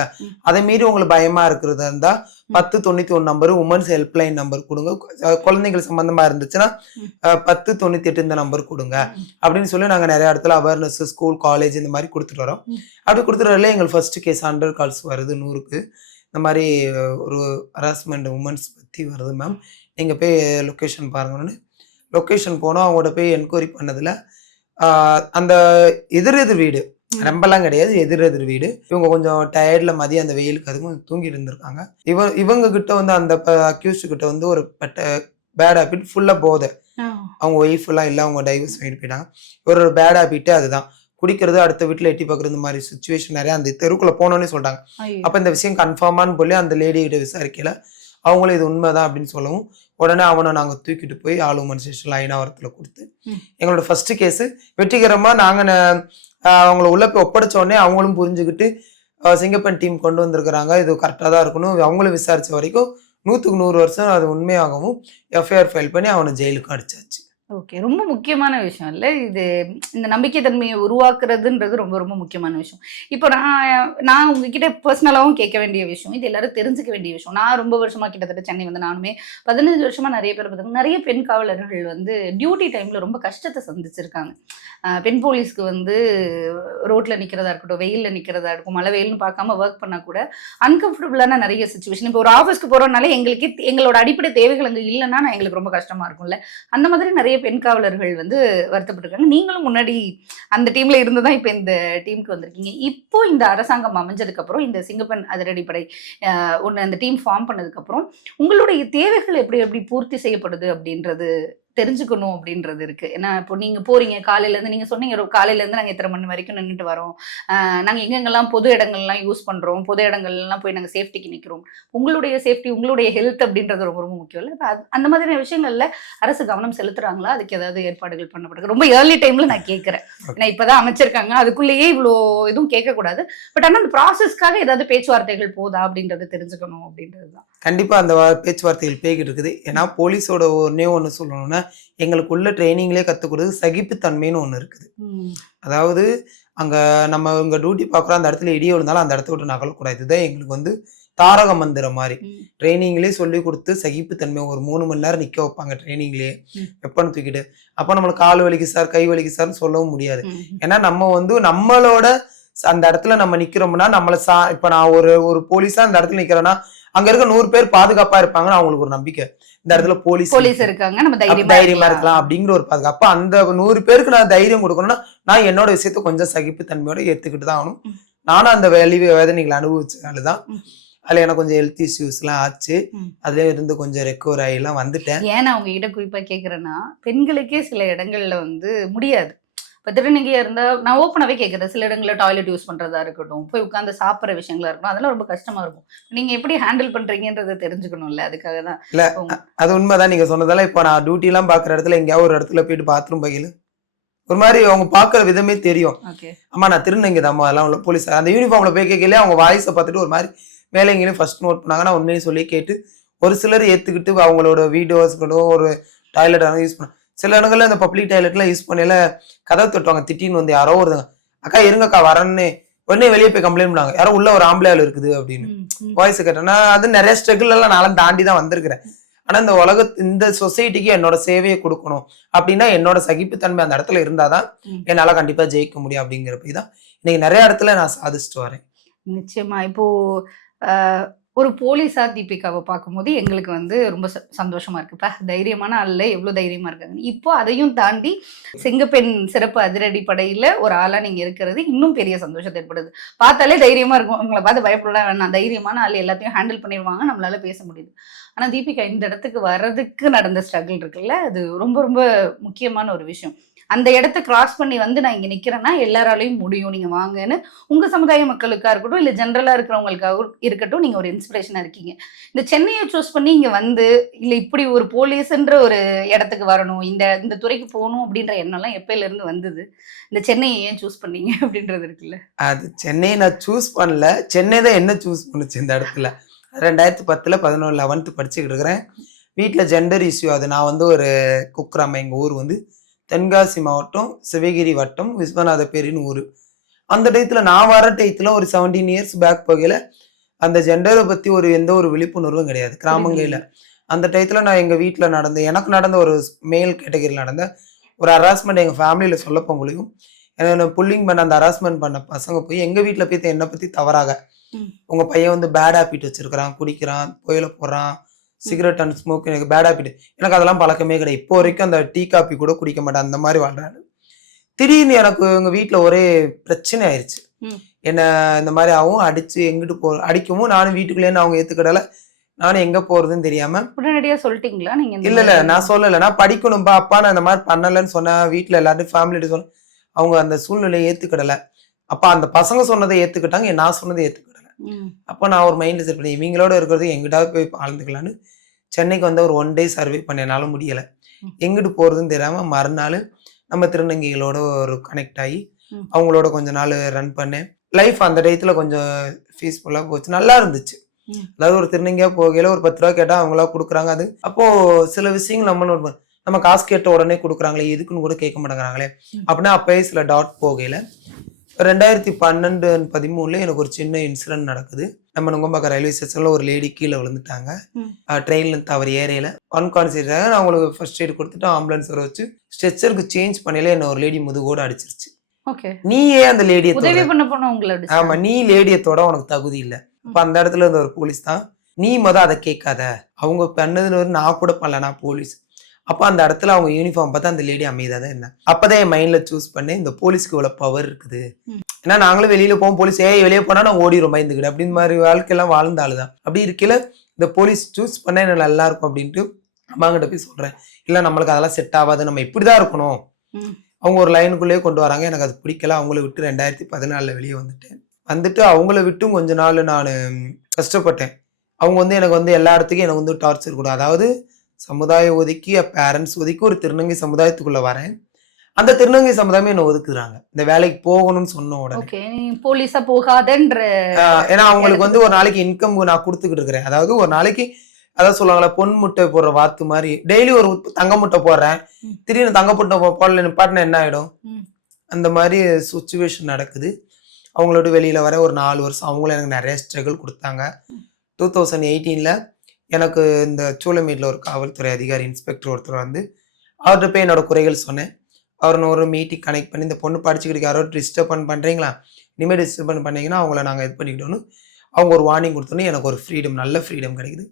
அதை மீறி உங்களுக்கு பயமா இருக்கிறதா இருந்தா 1091 நம்பர் உமன்ஸ் ஹெல்ப்லைன் நம்பர் கொடுங்க. குழந்தைகள் சம்பந்தமா இருந்துச்சுன்னா 1098 இந்த நம்பர் கொடுங்க அப்படின்னு சொல்லி நாங்க நிறைய இடத்துல அவேர்னஸ் ஸ்கூல் காலேஜ் இந்த மாதிரி கொடுத்துட்டு வரோம். அப்படி கொடுத்துட்டு எங்களுக்கு ஃபர்ஸ்ட் கேஸ் 100 கால்ஸ் வருது 100க்கு. இந்த மாதிரி ஒரு ஹராஸ்மெண்ட் உமன்ஸ் பத்தி வருது மேம், நீங்க போய் லொக்கேஷன் பாருங்கன்னு லொக்கேஷன் போனோம். அவங்களோட போய் என்கொயரி பண்ணதுல அந்த எதிர் வீடு ரொம்பலாம் கிடையாது, எதிர் வீடு. இவங்க கொஞ்சம் டயர்ட்ல மதியம் அந்த வெயிலுக்கு அதுக்கும் தூங்கிட்டு இருந்திருக்காங்க. இவங்க கிட்ட வந்து அந்த அக்யூஸ்ட் கிட்ட வந்து ஒரு பேட் ஹேபிட் ஃபுல்லா போதை. அவங்க ஒய்ஃப் எல்லாம் இல்லை, அவங்க டைவர்ஸ் வாங்கிட்டு போயிட்டாங்க. ஒரு பேட் ஹேபிட்டே அதுதான், குடிக்கிறது, அடுத்த வீட்டுல எட்டி பார்க்கறது, இந்த மாதிரி சுச்சுவேஷன் நிறைய அந்த தெருக்குள்ள போனோன்னு சொல்றாங்க. அப்ப இந்த விஷயம் கன்ஃபார்மான்னு சொல்லி அந்த லேடி கிட்ட விசாரிக்கல. அவங்களும் இது உண்மைதான் அப்படின்னு சொல்லவும் உடனே அவனை நாங்க தூக்கிட்டு போய் ஆல் உமன் ஸ்டேஷன்ல ஐநாவரத்துல கொடுத்து எங்களோட ஃபர்ஸ்ட் கேஸ் வெற்றிகரமா நாங்க அவங்கள உள்ள போய் ஒப்படைச்ச உடனே அவங்களும் புரிஞ்சுக்கிட்டு சிங்கப்பெண் டீம் கொண்டு வந்திருக்கிறாங்க, இது கரெக்டா தான் இருக்கணும். அவங்களும் விசாரிச்ச வரைக்கும் 100க்கு 100 வருஷம் அது உண்மையாகவும் எஃப்ஐஆர் ஃபைல் பண்ணி அவனை ஜெயிலுக்கு அடிச்சாச்சு. ஓகே. ரொம்ப முக்கியமான விஷயம் இல்ல இது. இந்த நம்பிக்கை தன்மையை உருவாக்குறதுன்றது ரொம்ப ரொம்ப முக்கியமான விஷயம். இப்போ நான் உங்ககிட்ட பர்சனலாவும் கேட்க வேண்டிய விஷயம், இது எல்லாரும் தெரிஞ்சுக்க வேண்டிய விஷயம். நான் ரொம்ப வருஷமா கிட்டத்தட்ட சென்னை வந்து நானுமே 15 வருஷமா நிறைய பேர் பார்த்தீங்கன்னா நிறைய பெண் காவலர்கள் வந்து டியூட்டி டைம்ல ரொம்ப கஷ்டத்தை சந்திச்சிருக்காங்க. பெண் போலீஸ்க்கு வந்து ரோட்ல நிக்கிறதா இருக்கட்டும், வெயில்ல நிக்கிறதா இருக்கும், மழை வெயில்னு பார்க்காம ஒர்க் பண்ணா கூட அன்கம்ஃபர்டபுளான நிறைய சுச்சுவேஷன். இப்போ ஒரு ஆஃபீஸ்க்கு போறோம்னாலே எங்களுக்கு எங்களோட அடிப்படை தேவைகள் அங்கே இல்லைன்னா எங்களுக்கு ரொம்ப கஷ்டமா இருக்கும்ல. அந்த மாதிரி நிறைய பெண் காவலர்கள் வந்து வருத்தப்பட்டிருக்காங்க. நீங்களும் முன்னாடி அந்த டீம்ல இருந்துதான் இப்ப இந்த டீமுக்கு வந்திருக்கீங்க. இப்போ இந்த அரசாங்கம் அமைஞ்சதுக்கு அப்புறம், இந்த சிங்கப்பெண் அதிரடிப்படை ஒண்ணு அந்த டீம் ஃபார்ம் பண்ணதுக்கு அப்புறம் உங்களுடைய தேவைகள் எப்படி எப்படி பூர்த்தி செய்யப்படுது அப்படின்றது தெரிஞ்சுக்கணும் அப்படின்றது இருக்கு. ஏன்னா இப்போ நீங்க போறீங்க காலையில இருந்து, நீங்க சொன்னீங்க காலையில இருந்து நாங்க இத்தனை மணி வரைக்கும் நின்றுட்டு வரோம், நாங்க எங்கெங்கெல்லாம் பொது இடங்கள்லாம் யூஸ் பண்றோம், பொது இடங்கள்லாம் போய் நாங்க சேஃப்டிக்கு நிக்கிறோம். உங்களுடைய சேஃப்டி, உங்களுடைய ஹெல்த் அப்படின்றது ரொம்ப ரொம்ப முக்கியம் இல்லை? அந்த மாதிரியான விஷயங்கள்ல அரசு கவனம் செலுத்துறாங்களா? அதுக்கு ஏதாவது ஏற்பாடுகள் பண்ணப்படுது? ரொம்ப ஏர்லி டைம்ல நான் கேட்கிறேன், ஏன்னா இப்பதான் அமைச்சிருக்காங்க, அதுக்குள்ளேயே இவ்வளோ எதுவும் கேட்கக்கூடாது. பட் ஆனால் அந்த ப்ராசஸ்க்காக ஏதாவது பேச்சுவார்த்தைகள் போதா அப்படின்றது தெரிஞ்சுக்கணும் அப்படின்றதுதான். கண்டிப்பா அந்த பேச்சுவார்த்தைகள் போய்கிட்டு இருக்குது. ஏன்னா போலீஸோட ஒண்ணு சொல்லணும்னா, எங்களுக்கு உள்ள ட்ரைனிங்லேயே கற்றுக் கொடுத்து சகிப்புத்தன்மைன்னு ஒன்று இருக்குது. அதாவது அங்க நம்ம இங்க டியூட்டி பார்க்குறோம், அந்த இடத்துல இடிய விழுந்தாலும் அந்த இடத்த விட்டு நகலக்கூடாது. இதுதான் எங்களுக்கு வந்து தாரக மந்திரம் மாதிரி ட்ரைனிங்லேயே சொல்லி கொடுத்து சகிப்புத்தன்மை. ஒரு 3 மணி நேரம் நிக்க வைப்பாங்க ட்ரைனிங்லேயே, வெப்பன் தூக்கிட்டு. அப்போ நம்மளுக்கு கால் வலிக்கு சார், கை வலிக்கு சார்னு சொல்லவும் முடியாது. ஏன்னா நம்ம வந்து நம்மளோட அந்த இடத்துல நம்ம நிக்கிறோம்னா நம்மளை இப்ப நான் ஒரு போலீஸா அந்த இடத்துல நிக்கிறேன்னா அங்க இருக்க 100 பேர் பாதுகாப்பா இருப்பாங்கன்னு அவங்களுக்கு ஒரு நம்பிக்கை. இந்த இடத்துல போலீஸ் இருக்காங்க, நம்ம தைரியமா இருக்கலாம் அப்படிங்கிற ஒரு பாதுகாப்பு. அந்த 100 பேருக்கு நான் தைரியம் கொடுக்கணும்னா நான் என்னோட விஷயத்த கொஞ்சம் சகிப்புத்தன்மையோட ஏத்துக்கிட்டு தான் ஆகணும். நானும் அந்த வேதனைகளை அனுபவிச்சதுனாலதான் அதுல எனக்கு கொஞ்சம் ஹெல்த் இஷ்யூஸ் எல்லாம் ஆச்சு. அதுல இருந்து கொஞ்சம் ரெக்கவர் ஆகிலாம் வந்துட்டேன். ஏன்னா அவங்க இடம் குறிப்பா கேக்குறேன்னா, பெண்களுக்கே சில இடங்கள்ல வந்து முடியாது. இப்போ திருநங்கையா இருந்தா நான் ஓப்பனாவே கேட்குறேன், சில இடங்கள்ல டாய்லெட் யூஸ் பண்றதா இருக்கட்டும், போய் உட்காந்து சாப்பிட்ற விஷயங்களா இருக்கட்டும், அதெல்லாம் ரொம்ப கஷ்டமா இருக்கும். நீங்க எப்படி ஹேண்டில் பண்றீங்கன்றதை தெரிஞ்சுக்கணும்ல, அதுக்காக தான். இல்ல அது உண்மைதான் நீங்க சொன்னதால. இப்போ நான் டியூட்டி எல்லாம் பாக்குற இடத்துல எங்கேயாவது ஒரு இடத்துல போயிட்டு பாத்ரூம் பையில ஒரு மாதிரி அவங்க பாக்குற விதமே தெரியும். ஆமா நான் திருநங்கை தான், அதெல்லாம் உள்ள போலீஸ் அந்த யூனிஃபார்ம்ல போய் கேட்கல அவங்க வாய்ஸை பார்த்துட்டு ஒரு மாதிரி மேலே எங்கேயும் ஃபர்ஸ்ட் நோட் பண்ணாங்க. நான் உண்மையை சொல்லி கேட்டு ஒரு சிலர் ஏத்துக்கிட்டு அவங்களோட வீடியோஸ்களும் ஒரு டாய்லெட் யூஸ் பண்ண. சில இடங்கள்ல இந்த பப்ளிக் டாய்லெட்லாம் யூஸ் பண்ணல கதவை தட்டுவாங்க, திட்டின்னு வந்து யாரோ ஒருங்க அக்கா இருங்கக்கா வரன்னு உடனே வெளியே போய் கம்ப்ளைண்ட் பண்ணாங்க, யாரோ உள்ள ஒரு ஆம்பளையாள் இருக்குது அப்படின்னு வாய்ஸ் கேட்டேன்னா. அது நிறைய ஸ்ட்ரகிள் எல்லாம் நானும் தாண்டி தான் வந்திருக்கிறேன். ஆனா இந்த சொசைட்டிக்கு என்னோட சேவையை கொடுக்கணும் அப்படின்னா என்னோட சகிப்புத்தன்மை அந்த இடத்துல இருந்தாதான் என்னால கண்டிப்பா ஜெயிக்க முடியும் அப்படிங்கிறப்ப தான் இன்னைக்கு நிறைய இடத்துல நான் சாதிச்சுட்டு வரேன். நிச்சயமா. இப்போ ஒரு போலீஸா தீபிகாவை பார்க்கும்போது எங்களுக்கு வந்து ரொம்ப சந்தோஷமா இருக்குப்பா, தைரியமான ஆள்ல எவ்வளவு தைரியமா இருக்காங்க. இப்போ அதையும் தாண்டி சிங்கப்பெண் சிறப்பு அதிரடிப்படையில ஒரு ஆளா நீங்க இருக்கிறது இன்னும் பெரிய சந்தோஷத்தை ஏற்படுது. பார்த்தாலே தைரியமா இருக்கும், உங்களை பார்த்து பயப்பட வேணாம், தைரியமான ஆள் எல்லாத்தையும் ஹேண்டில் பண்ணிடுவாங்க, நம்மளால பேச முடியுது. ஆனா தீபிகா இந்த இடத்துக்கு வர்றதுக்கு நடந்த ஸ்ட்ரகிள் இருக்குல்ல, அது ரொம்ப ரொம்ப முக்கியமான ஒரு விஷயம். அந்த இடத்த கிராஸ் பண்ணி வந்து நான் இங்க நிக்கிறேன்னா எல்லாராலையும் முடியும், நீங்க வாங்கன்னு உங்க சமுதாய மக்களுக்கா இருக்கட்டும், இல்ல ஜென்ரலா இருக்கிறவங்களுக்காக இருக்கட்டும், நீங்க ஒரு இன்ஸ்பிரேஷனா இருக்கீங்க. இந்த சென்னையை சூஸ் பண்ணி இங்க வந்து இல்ல இப்படி ஒரு போலீஸ்ன்ற ஒரு இடத்துக்கு வரணும், இந்த துறைக்கு போகணும் அப்படின்ற எண்ணம்லாம் எப்பயில இருந்து வந்தது? இந்த சென்னையை ஏன் சூஸ் பண்ணீங்க அப்படின்றது இருக்குல்ல. அது சென்னையை நான் சூஸ் பண்ணல, சென்னை தான் என்ன சூஸ் பண்ணுச்சு இந்த இடத்துல. 2010 11 11th படிச்சுக்கிட்டு இருக்கிறேன். வீட்டில் ஜெண்டர் இஷ்யூ அது. நான் வந்து ஒரு குக்கிராமம். எங்கள் ஊர் வந்து தென்காசி மாவட்டம் சிவகிரி வட்டம் விஸ்வநாதபேரின்னு ஊர். அந்த டயத்தில் நான் வர டயத்தில் ஒரு 17 இயர்ஸ் பேக் போகையில் அந்த ஜெண்டரை பற்றி எந்த ஒரு விழிப்புணர்வும் கிடையாது கிராமங்களில். அந்த டயத்தில் நான் எங்கள் வீட்டில் எனக்கு நடந்த ஒரு மேல் கேட்டகரியில் நடந்த ஒரு ஹராஸ்மெண்ட் எங்கள் ஃபேமிலியில் சொல்ல போங்களையும் என்ன புல்லிங் பண்ண அந்த ஹராஸ்மெண்ட் பண்ண பசங்க போய் எங்கள் வீட்டில் போய் என்னை பற்றி தவறாக உங்கள் பையன் வந்து பேட் ஹேபிட் வச்சிருக்கிறான், குடிக்கிறான், புயல போடுறான், சிகரெட் அண்ட் ஸ்மோக், எனக்கு பேட் ஹேபிட், எனக்கு அதெல்லாம் பழக்கமே கிடையாது, இப்போ வரைக்கும் அந்த டீ காப்பி கூட குடிக்க மாட்டேன், அந்த மாதிரி வாழ்றாரு. திடீர்னு எனக்கு எங்கள் வீட்டில் ஒரே பிரச்சனை ஆயிடுச்சு. என்ன இந்த மாதிரி ஆகும், அடிச்சு எங்கிட்டு அடிக்கவும் நானும் வீட்டுக்குள்ளேன்னு அவங்க ஏற்றுக்கிடலை, நானும் எங்கே போகிறதுன்னு தெரியாமல். உடனடியாக சொல்லிட்டீங்களா நீங்கள்? இல்லை நான் சொல்லலை, நான் படிக்கணும்பா அப்பா நான் இந்த மாதிரி பண்ணலைன்னு சொன்னேன். வீட்டில் எல்லாரும் ஃபேமிலிட்டு சொன்னேன், அவங்க அந்த சூழ்நிலையை ஏற்றுக்கிடலை. அப்போ அந்த பசங்க சொன்னதை ஏற்றுக்கிட்டாங்க, நான் சொன்னதை ஏற்றுக்கிடலை. அப்போ நான் ஒரு மைண்டில் செட் பண்ணி இவங்களோட இருக்கிறது எங்கிட்டாவது போய் வாழ்ந்துக்கலான்னு சென்னைக்கு வந்து ஒரு 1 டே சர்வே பண்ண என்னால முடியலை. எங்கிட்டு போகிறதுன்னு தெரியாமல் மறுநாள் நம்ம திருநங்கைகளோட ஒரு கனெக்ட் ஆகி அவங்களோட கொஞ்ச நாள் ரன் பண்ணேன். லைஃப் அந்த டயத்தில் கொஞ்சம் பீஸ்ஃபுல்லாக போச்சு, நல்லா இருந்துச்சு. அதாவது ஒரு திருநங்கையாக போகையில் ஒரு 10 ரூபா கேட்டால் அவங்களா கொடுக்குறாங்க. அது அப்போது சில விஷயங்கள் நம்ம காசு கேட்ட உடனே கொடுக்குறாங்களே, எதுக்குன்னு கூட கேட்க மாட்டேங்கிறாங்களே அப்படின்னா அப்பயே சில டாட் போகையில் 2012-13 எனக்கு ஒரு சின்ன இன்சிடென்ட் நடக்குது. நம்ம நுங்கம்பாக்கம் ரயில்வே ஸ்டேஷனில் ஒரு லேடி கீழே விழுந்துட்டாங்க. ட்ரெயினில் தவறு ஏரியில் அன்கான்சியஸாக நான் அவங்களுக்கு ஃபர்ஸ்ட் எய்ட் கொடுத்துட்டு ஆம்புலன்ஸ் வர வச்சு ஸ்ட்ரெச்சருக்கு சேஞ்ச் பண்ணல என்ன ஒரு லேடி முதுகோடு அடிச்சிருச்சு. நீ ஏன் அந்த லேடியை ஆமா நீ லேடியத்தோட உனக்கு தகுதி இல்லை. அப்போ அந்த இடத்துல இருந்த ஒரு போலீஸ் தான், நீ அதை கேட்காத, அவங்க பண்ணதுன்னு நான் கூட பண்ணல, நான் போலீஸ். அப்போ அந்த இடத்துல அவங்க யூனிஃபார்ம் பார்த்தா அந்த லேடி அமைதியாக தான் இருந்தேன். அப்போதான் என் மைண்டில் சூஸ் பண்ணேன், இந்த போலீஸ்க்கு இவ்வளோ பவர் இருக்குது. ஏன்னா நாங்களும் வெளியில் போவோம், போலீஸ் வெளியே போனால் நான் ஓடிடும் பயந்துக்கிட்டு அப்படின்னு மாதிரி வாழ்க்கையெல்லாம் வாழ்ந்த ஆளு தான். அப்படி இருக்கையில் இந்த போலீஸ் சூஸ் பண்ணால் எனக்கு நல்லா இருக்கும் அப்படின்ட்டு அம்மாங்கிட்ட போய் சொல்கிறேன், இல்லை நம்மளுக்கு அதெல்லாம் செட் ஆகாது, நம்ம இப்படி தான் இருக்கணும். அவங்க ஒரு லைனுக்குள்ளேயே கொண்டு வராங்க, எனக்கு அது பிடிக்கல. அவங்கள விட்டு 2014 வெளியே வந்துட்டு அவங்கள விட்டும் கொஞ்ச நாள் நான் கஷ்டப்பட்டேன். அவங்க எனக்கு எல்லா இடத்துக்கும் எனக்கு டார்ச்சர் கூட, அதாவது சமுதாய ஒதுக்கி பேரண்ட்ஸ் ஒதுக்கி ஒரு திருநங்கை சமுதாயத்துக்குள்ள வரேன், அந்த திருநங்கை சமுதாயமே என்ன ஒதுக்குறாங்க இந்த வேலைக்கு போகணும்னு சொன்ன உடனே. போலீஸா போகாதன்ற, ஏன்னா அவங்களுக்கு ஒரு நாளைக்கு இன்கம் நான் கொடுத்துக்கிட்டு இருக்கிறேன். அதாவது ஒரு நாளைக்கு அதான் சொல்லுவாங்களா பொன் முட்டை போடுற வாத்து மாதிரி, டெய்லி ஒரு தங்க முட்டை போடுறேன், திடீர்னு தங்க முட்டை போடல நிப்பாட்டினா என்ன ஆயிடும், அந்த மாதிரி சுச்சுவேஷன் நடக்குது. அவங்களோட வெளியில வர ஒரு 4 வருஷம் அவங்களும் எனக்கு நிறைய ஸ்ட்ரகிள் கொடுத்தாங்க. 2018 எனக்கு இந்த சூளமேட்டில் ஒரு காவல்துறை அதிகாரி இன்ஸ்பெக்டர் ஒருத்தர் அவர்கிட்ட போய் என்னோட குறைகள் சொன்னேன். அவர் ஒரு மீட்டிங் கனெக்ட் பண்ணி, இந்த பொண்ணு படிச்சுக்கிட்டு யாரோ டிஸ்டர்ப் பண்ணுறீங்களா, இனிமேல் டிஸ்டர்ப் பண்ணீங்கன்னா அவங்கள நாங்கள் இது பண்ணிக்கிட்டோன்னு அவங்க ஒரு வார்னிங் கொடுத்தோன்னே எனக்கு ஒரு ஃப்ரீடம், நல்ல ஃப்ரீடம் கிடைக்குது.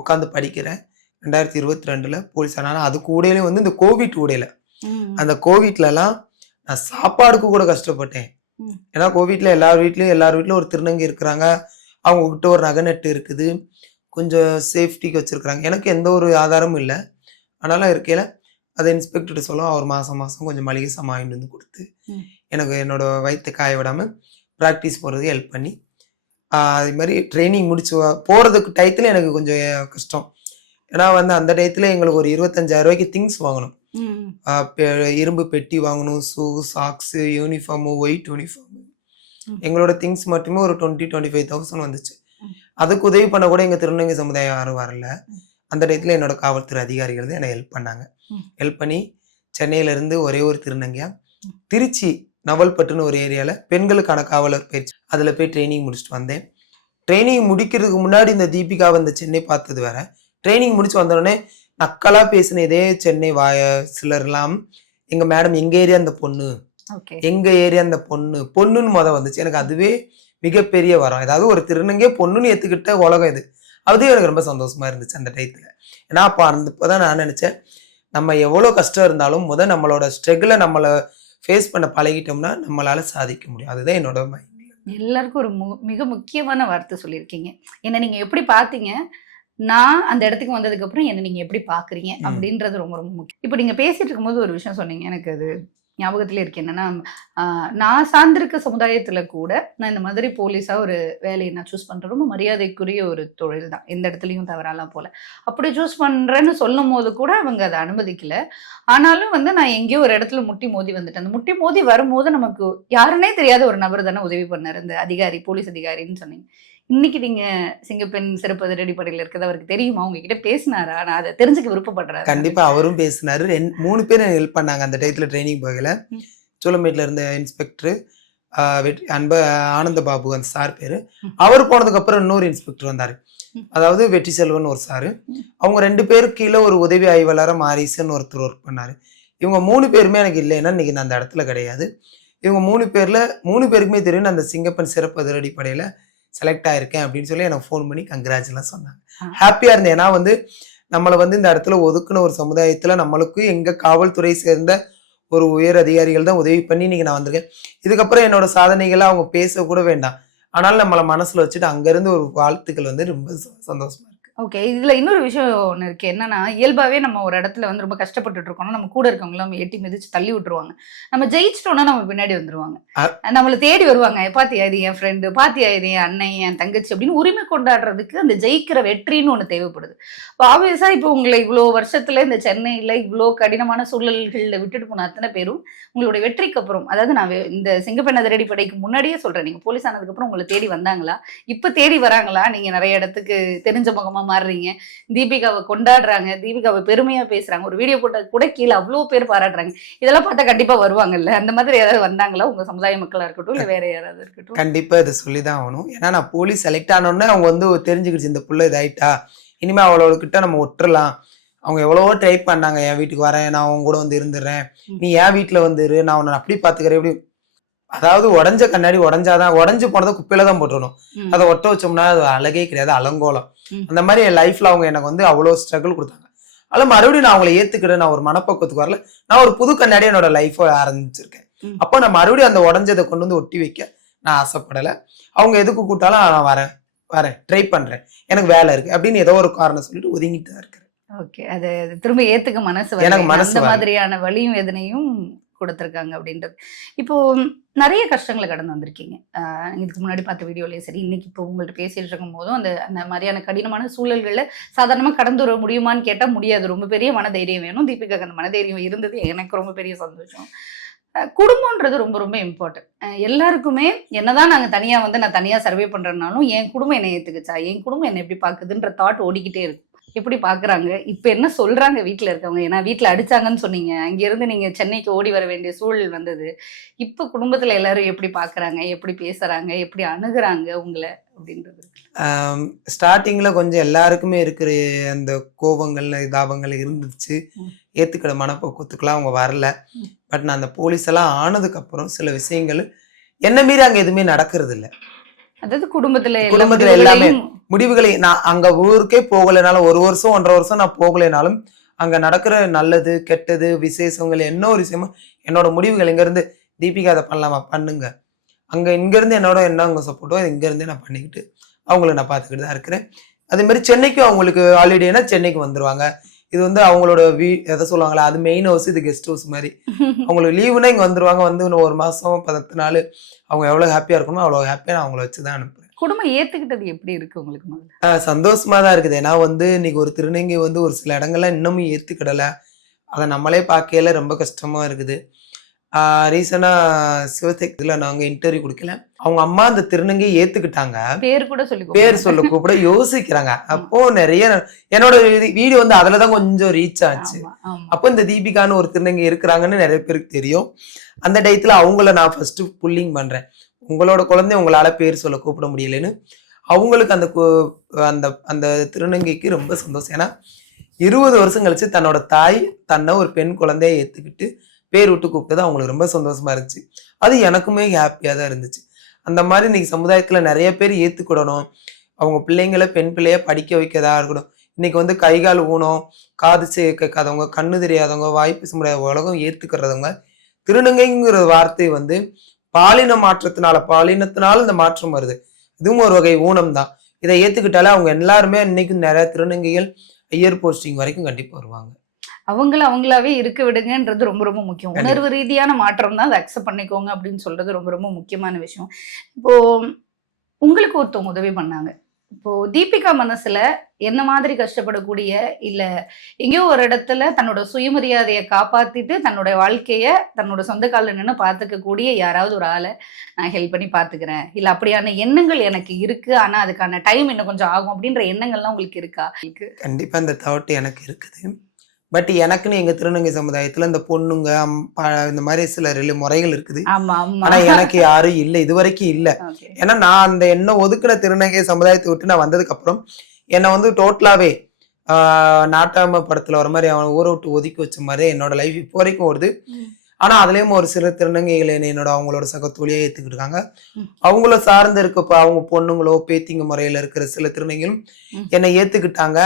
உட்காந்து படிக்கிறேன். 2022 போலீஸ் ஆனால் அது கூடையிலே இந்த கோவிட் கூடையில, அந்த கோவிட்லலாம் நான் சாப்பாடுக்கு கூட கஷ்டப்பட்டேன். ஏன்னா கோவிட்ல எல்லார் வீட்லையும் ஒரு திருநங்கை இருக்கிறாங்க, அவங்க கிட்ட ஒரு நகை நட்டு இருக்குது, கொஞ்சம் சேஃப்டிக்கு வச்சிருக்கிறாங்க. எனக்கு எந்த ஒரு ஆதாரமும் இல்லை. அதனால இருக்கையில் அதை இன்ஸ்பெக்டர்கிட்ட சொல்ல அவர் மாதம் கொஞ்சம் மளிகை சாமான் வாங்கிட்டு கொடுத்து எனக்கு என்னோட வயிற்று காய விடாமல் ப்ராக்டிஸ் போகிறதுக்கு ஹெல்ப் பண்ணி, அது மாதிரி ட்ரைனிங் முடிச்சு போகிறதுக்கு டயத்தில் எனக்கு கொஞ்சம் கஷ்டம். ஏன்னா அந்த டயத்தில் எங்களுக்கு ஒரு 25,000 ரூபாய்க்கு திங்ஸ் வாங்கணும். இரும்பு பெட்டி வாங்கணும், shoe, socks, uniform, white uniform, எங்களோட திங்ஸ் மட்டுமே ஒரு 20-25,000 வந்துச்சு. அதுக்கு உதவி பண்ண கூட எங்கள் திருநங்கை சமுதாயம் யாரும் வரல. அந்த டயத்தில் என்னோட காவல்துறை அதிகாரிகள் தான் என்னை ஹெல்ப் பண்ணாங்க. ஹெல்ப் பண்ணி சென்னையிலேருந்து ஒரே ஒரு திருநங்கையா திருச்சி நவல்பட்டுன்னு ஒரு ஏரியாவில் பெண்களுக்கான காவலர் பயிற்சி, அதில் போய் ட்ரைனிங் முடிச்சுட்டு வந்தேன். ட்ரைனிங் முடிக்கிறதுக்கு முன்னாடி இந்த தீபிகா சென்னை பார்த்தது வேற. ட்ரைனிங் முடிச்சு வந்தோடனே நக்கலாக பேசின இதே சென்னை சிலர்லாம் எங்கள் மேடம் எங்கள் ஏரியா அந்த பொண்ணு, எங்கள் ஏரியா அந்த பொண்ணுன்னு வந்துச்சு. எனக்கு அதுவே மிகப்பெரிய வரம். ஏதாவது ஒரு திருநங்கே பொண்ணுன்னு ஏற்றுக்கிட்ட உலகம் இது, அதுவே எனக்கு ரொம்ப சந்தோஷமா இருந்துச்சு அந்த டயத்தில். ஏன்னா அப்போதான் நான் நினச்சேன், நம்ம எவ்வளோ கஷ்டம் இருந்தாலும் நம்மளோட ஸ்ட்ரகிளை நம்மளை ஃபேஸ் பண்ண பழகிட்டோம்னா நம்மளால சாதிக்க முடியும். அதுதான் என்னோட மைண்ட். எல்லாருக்கும் ஒரு மிக முக்கியமான வார்த்தை சொல்லியிருக்கீங்க. என்ன நீங்க எப்படி பார்த்தீங்க, நான் அந்த இடத்துக்கு வந்ததுக்கு அப்புறம் என்ன நீங்க எப்படி பாக்குறீங்க அப்படின்றது ரொம்ப ரொம்ப முக்கியம். இப்போ நீங்க பேசிட்டு இருக்கும்போது ஒரு விஷயம் சொன்னீங்க, எனக்கு அது ஞாபகத்துல இருக்கு. என்னன்னா, நான் சார்ந்திருக்க சமுதாயத்துல கூட நான் இந்த மாதிரி போலீஸா ஒரு வேலையை நான் சூஸ் பண்றேன். ரொம்ப மரியாதைக்குரிய ஒரு தொழில் தான், எந்த இடத்துலையும் தவறாலாம் போல. அப்படி சூஸ் பண்றேன்னு சொல்லும் போது கூட அவங்க அதை அனுமதிக்கல. ஆனாலும் நான் எங்கேயோ ஒரு இடத்துல முட்டி மோதி வந்துட்டேன். அந்த முட்டி மோதி வரும்போது நமக்கு யாருன்னே தெரியாத ஒரு நபர் தானே உதவி பண்ணார், அந்த அதிகாரி, போலீஸ் அதிகாரின்னு சொன்னீங்க. இன்னைக்கு நீங்க சிங்கப்பெண் சிறப்பு அதிரடிப்படையில இருக்கிறது அவருக்கு தெரியுமா? உங்ககிட்ட பேசினாரா? நான் அதை தெரிஞ்சுக்க விருப்பப்படுறேன். கண்டிப்பா அவரும் பேசினாரு. 3 பேர் எனக்கு ஹெல்ப் பண்ணாங்க அந்த டயத்துல ட்ரைனிங் போகல. ம். சோளமேட்ல இருந்த இன்ஸ்பெக்டர் ஆனந்த பாபு அந்த சார் பேரு. ம். அவர் போனதுக்கு அப்புறம் இன்னொரு இன்ஸ்பெக்டர் வந்தாரு. ம். அதாவது வெற்றி செல்வன் ஒரு சாரு. ம். அவங்க 2 பேருக்கு கீழே ஒரு உதவி ஆய்வாளரா மாரிசன் ஒருத்தர் ஒர்க் பண்ணாரு. இவங்க 3 பேருமே எனக்கு இல்லைன்னா இன்னைக்கு நான் அந்த இடத்துல கிடையாது. இவங்க 3 பேர்ல 3 பேருக்குமே தெரியும் நான் அந்த சிங்கப்பெண் சிறப்பு அதிரடிப்படையில செலக்ட் ஆயிருக்கேன் அப்படின்னு சொல்லி எனக்கு ஃபோன் பண்ணி கங்க்ராச்சுலாம் சொன்னாங்க. ஹாப்பியா இருந்தேன். ஏன்னா வந்து நம்மளை வந்து இந்த இடத்துல ஒதுக்குன ஒரு சமுதாயத்துல நம்மளுக்கு எங்க காவல்துறை சேர்ந்த ஒரு உயர் அதிகாரிகள் தான் உதவி பண்ணி இன்னைக்கு நான் வந்திருக்கேன். இதுக்கப்புறம் என்னோட சாதனைகளை அவங்க பேச கூட வேண்டாம். ஆனாலும் நம்மளை மனசுல வச்சுட்டு அங்கிருந்து ஒரு வாழ்த்துக்கள் வந்து ரொம்ப சந்தோஷமா இருக்கு. ஓகே. இதுல இன்னொரு விஷயம் ஒண்ணு இருக்கு. என்னன்னா, இயல்பாவே நம்ம ஒரு இடத்துல வந்து ரொம்ப கஷ்டப்பட்டுட்டு இருக்கோம்னா, நம்ம கூட இருக்கவங்கலாம் நம்ம எட்டி மிதிச்சு தள்ளி விட்டுருவாங்க. நம்ம ஜெயிச்சிட்டோம்னா நம்ம பின்னாடி வந்துருவாங்க. நம்மள தேடி வருவாங்க. பாத்தியா இது என் ஃப்ரெண்டு, பாத்தியா இது என் அண்ணன், என் தங்கச்சி அப்படின்னு உரிமை கொண்டாடுறதுக்கு அந்த ஜெயிக்கிற வெற்றின்னு ஒண்ணு தேவைப்படுது. இப்போ ஆப்வியஸா இப்போ உங்களை இவ்வளோ வருஷத்துல இந்த சென்னையில இவ்வளோ கடினமான சூழல்கள்ல விட்டுட்டு போன அத்தனை பேரும் உங்களுடைய வெற்றிக்கு அப்புறம், அதாவது நான் இந்த சிங்கப்பெண் அதிரடிப்படைக்கு முன்னாடியே சொல்றேன், நீங்க போலீஸ் ஆனதுக்கு அப்புறம் உங்களை தேடி வந்தாங்களா? இப்ப தேடி வராங்களா? நீங்க நிறைய இடத்துக்கு தெரிஞ்ச முகமா மாறுறீங்க. தீபிகாவை கொண்டாடுறாங்க, தீபிகாவை பெருமையா பேசுறாங்க. ஒரு வீடியோ போட்ட கூட கீழே அவ்வளோ பேர் பாராட்டுறாங்க. இதெல்லாம் பார்த்தா கண்டிப்பா வருவாங்கல்ல. அந்த மாதிரி யாராவது வந்தாங்களா? உங்க சமுதாய மக்களா இருக்கட்டும், இல்ல வேற யாராவது இருக்கட்டும்? கண்டிப்பா இதை சொல்லிதான் ஆகணும். ஏன்னா நான் போலீஸ் செலக்ட் ஆனோடனே அவங்க வந்து தெரிஞ்சுக்கிடுச்சு இந்த புள்ள இதாயிட்டா, இனிமே அவளோட கிட்ட நம்ம ஒட்டுறலாம். அவங்க எவ்வளவோ ட்ரை பண்ணாங்க, என் வீட்டுக்கு வரேன், நான் அவங்க கூட வந்து இருந்துடுறேன், நீ என் வீட்டுல வந்துரு, நான் உன்னை அப்படி பாத்துக்கிறேன் இப்படி. அதாவது உடஞ்ச கண்ணாடி உடஞ்சாதான், உடஞ்சு போனதை குப்பையில தான் போட்டுடணும். அதை ஒட்ட வச்சோம்னா அது அழகே கிடையாது, அலங்கோலம். அந்த மாதிரி என் லைஃப்ல அவங்க எனக்கு வந்து அவ்வளோ ஸ்ட்ரகிள் கொடுத்தாங்க. அதனால மறுபடியும் நான் அவங்களை ஏத்துக்கிறேன். நான் ஒரு மனப்பக்குவத்துக்கு வரல, நான் ஒரு புது கண்ணாடி என்னோட லைஃப் ஆரம்பிச்சிருக்கேன். அப்போ நான் மறுபடியும் அந்த உடஞ்சதை கொண்டு வந்து ஒட்டி வைக்க நான் ஆசைப்படலை. அவங்க எதுக்கு கூட்டாலும் நான் வரேன் வரேன் ட்ரை பண்றேன், எனக்கு வேலை இருக்கு அப்படின்னு ஏதோ ஒரு காரணம் சொல்லிட்டு ஒதுங்கிட்டு தான் இருக்கிறேன். ஓகே. அது திரும்ப ஏத்துக்க மனசு எனக்கு மனசு அந்த மாதிரியான வலியும் எதனையும் கொடுத்துருக்காங்க அப்படின்றது. இப்போ நிறைய கஷ்டங்களை கடந்து வந்திருக்கீங்க. இதுக்கு முன்னாடி பார்த்த வீடியோலயும் சரி, இன்னைக்கு இப்போ உங்கள்ட்ட பேசிட்டு இருக்கும் போதும் அந்த அந்த மாதிரியான கடினமான சூழல்களை சாதாரணமா கடந்து வர முடியுமான்னு கேட்டா முடியாது. ரொம்ப பெரிய மனதைரியம் வேணும். தீபிகாக்கு அந்த மனதைரியம் இருந்தது எனக்கு ரொம்ப பெரிய சந்தோஷம். குடும்பம்ன்றது ரொம்ப ரொம்ப இம்பார்ட்டன்ட். எல்லாருக்குமே என்னதான் நாங்க தனியா வந்து நான் தனியா சர்வே பண்றேன்னாலும் என் குடும்பம் என்னை ஏத்துக்குச்சா, என் குடும்பம் என்ன எப்படி பாக்குதுன்ற தாட் ஓடிக்கிட்டே இருக்கும். எப்படி பாக்குறாங்க, இப்ப என்ன சொல்றாங்க வீட்டுல இருக்கவங்க? ஏன்னா வீட்டுல அடிச்சாங்கன்னு சொன்னீங்க, அங்க இருந்து நீங்க சென்னைக்கு ஓடி வர வேண்டிய சூழல் வந்தது. இப்ப குடும்பத்துல எல்லாரும் எப்படி பாக்குறாங்க, எப்படி பேசுறாங்க, எப்படி அணுகுறாங்க உங்களை அப்படின்றது? ஸ்டார்டிங்ல கொஞ்சம் எல்லாருக்குமே இருக்கிற அந்த கோபங்கள் தாபங்கள் இருந்துச்சு. ஏத்துக்கிற மனப்போக்கத்துக்குலாம் அவங்க வரல. பட் நான் அந்த போலீஸ் எல்லாம் ஆனதுக்கு அப்புறம் சில விஷயங்கள் என்ன மீறி அங்க எதுவுமே நடக்கிறது இல்லை. அதாவது குடும்பத்துல எல்லாமே முடிவுகளை நான் அங்க ஊருக்கே போகலைனாலும் 1 வருஷம் 1.5 வருஷம் நான் போகலைனாலும் அங்க நடக்கிற நல்லது கெட்டது விசேஷங்கள் என்ன ஒரு விஷயமா என்னோட முடிவுகள் இங்க இருந்து தீபிகா அதை பண்ணலாமா பண்ணுங்க, அங்க இங்க இருந்து என்னோட என்ன அங்க சப்போர்ட்டோ இங்க இருந்தே நான் பண்ணிக்கிட்டு அவங்கள நான் பார்த்துக்கிட்டு தான் இருக்கிறேன். அதே மாதிரி சென்னைக்கும் அவங்களுக்கு ஹாலிடேனா சென்னைக்கு வந்துருவாங்க. இது வந்து அவங்களோட எதை சொல்லுவாங்களா, அது மெயின் ஹவுஸ், இது கெஸ்ட் ஹவுஸ் மாதிரி. அவங்களுக்கு லீவுனா இங்க வந்துருவாங்க. வந்து இன்னும் 1 மாசம் 10 நாள் அவங்க எவ்வளவு ஹாப்பியா இருக்கணுமோ அவ்வளவு ஹாப்பியா நான் அவங்கள வச்சுதான் அனுப்புறேன். குடும்பம் ஏத்துக்கிட்டது எப்படி இருக்கு உங்களுக்கு முதல்ல? சந்தோஷமா தான் இருக்குது. ஏன்னா வந்து இன்னைக்கு ஒரு திருநங்கை வந்து ஒரு சில இடங்கள்ல இன்னமும் ஏத்துக்கிடல. அதை நம்மளே பார்க்கையில ரொம்ப கஷ்டமா இருக்குது. ரீசனா சிவசக்தியில நாங்க இன்டர்வியூ கொடுக்கல, அவங்க அம்மா அந்த திருநங்கையை ஏத்துக்கிட்டாங்க, பேர் சொல்ல கூப்பிட யோசிக்கிறாங்க. அப்போ நிறைய என்னோட வீடியோ வந்து அதுலதான் கொஞ்சம் ரீச் ஆச்சு. அப்போ இந்த தீபிகான்னு ஒரு திருநங்கை இருக்கிறாங்கன்னு நிறைய பேருக்கு தெரியும். அந்த டயத்துல அவங்கள நான் ஃபர்ஸ்ட் புல்லிங் பண்றேன், உங்களோட குழந்தை உங்களால பேர் சொல்ல கூப்பிட முடியலன்னு. அவங்களுக்கு அந்த அந்த அந்த திருநங்கைக்கு ரொம்ப சந்தோஷம். ஏன்னா 20 வருஷம் கழிச்சு தன்னோட தாய் தன்னை ஒரு பெண் குழந்தைய ஏத்துக்கிட்டு பேர் விட்டு கூப்பிட்டது அவங்களுக்கு ரொம்ப சந்தோஷமா இருந்துச்சு. அது எனக்குமே ஹாப்பியா தான் இருந்துச்சு. அந்த மாதிரி இன்னைக்கு சமுதாயத்துல நிறைய பேர் ஏத்துக்கிடணும். அவங்க பிள்ளைங்களை பெண் பிள்ளைய படிக்க வைக்கதா இருக்கணும். இன்னைக்கு வந்து கை கால் ஊனம், காது கேட்காதவங்க, கண்ணு தெரியாதவங்க, வாய் பேச முடியாத உலகம் ஏத்துக்கிறதவங்க. திருநங்கைங்கிற வார்த்தை வந்து பாலின மாற்றத்தினால பாலினத்தினால இந்த மாற்றம் வருது. இதுவும் ஒரு வகை ஊனம் தான். இதை ஏத்துக்கிட்டாலே அவங்க எல்லாருமே இன்னைக்கு நிறைய திருநங்கைகள் ஐயர் போஸ்டிங் வரைக்கும் கண்டிப்பா வருவாங்க. அவங்களாவே இருக்க விடுங்கன்றது ரொம்ப ரொம்ப முக்கியம். உணர்வு ரீதியான மாற்றம் தான் அதை அக்செப்ட் பண்ணிக்கோங்க அப்படின்னு சொல்றது ரொம்ப ரொம்ப முக்கியமான விஷயம். இப்போ உங்களுக்கு ஒருத்தவங்க உதவி பண்ணாங்க, இப்போ தீபிகா மனசுல என்ன மாதிரி கஷ்டப்படக்கூடிய, இல்ல எங்கேயோ ஒரு இடத்துல தன்னோட சுயமரியாதையை காப்பாத்திட்டு தன்னோட வாழ்க்கைய தன்னோட சொந்த கால்ல நின்னு பாத்துக்க கூடிய யாராவது ஒரு ஆளை நான் ஹெல்ப் பண்ணி பாத்துக்கிறேன், இல்ல அப்படியான எண்ணங்கள் எனக்கு இருக்கு, ஆனா அதுக்கான டைம் இன்னும் கொஞ்சம் ஆகும் அப்படின்ற எண்ணங்கள்லாம் உங்களுக்கு இருக்கா? கண்டிப்பா இந்த தாட் எனக்கு இருக்குது. பட் எனக்குன்னு எங்க திருநங்கை சமுதாயத்துல இந்த பொண்ணுங்க இந்த மாதிரி சில முறைகள் இருக்குது. ஆமா ஆமா. ஆனா எனக்கு யாரும் இல்ல, இதுவரைக்கும் இல்ல. Okay. ஏன்னா நான் அந்த என்ன ஒதுக்குன திருநங்கை சமுதாயத்தை விட்டு நான் வந்ததுக்கு அப்புறம் என்னை வந்து டோட்டலாவே நாட்டாம படத்துல வர மாதிரி அவன் ஊரை விட்டு ஒதுக்கி வச்ச மாதிரி என்னோட லைஃப் இப்போ வரைக்கும் ஓடுது. ஆனா அதுலயும் ஒரு சில திருநங்கைகளை என்னோட அவங்களோட சக தோழியா ஏத்துக்கிட்டு இருக்காங்க. அவங்கள சார்ந்து இருக்கப்ப அவங்க பொண்ணுங்களோ பேத்திங்க முறையில இருக்கிற சில திருநங்கைகளும் என்னை ஏத்துக்கிட்டாங்க.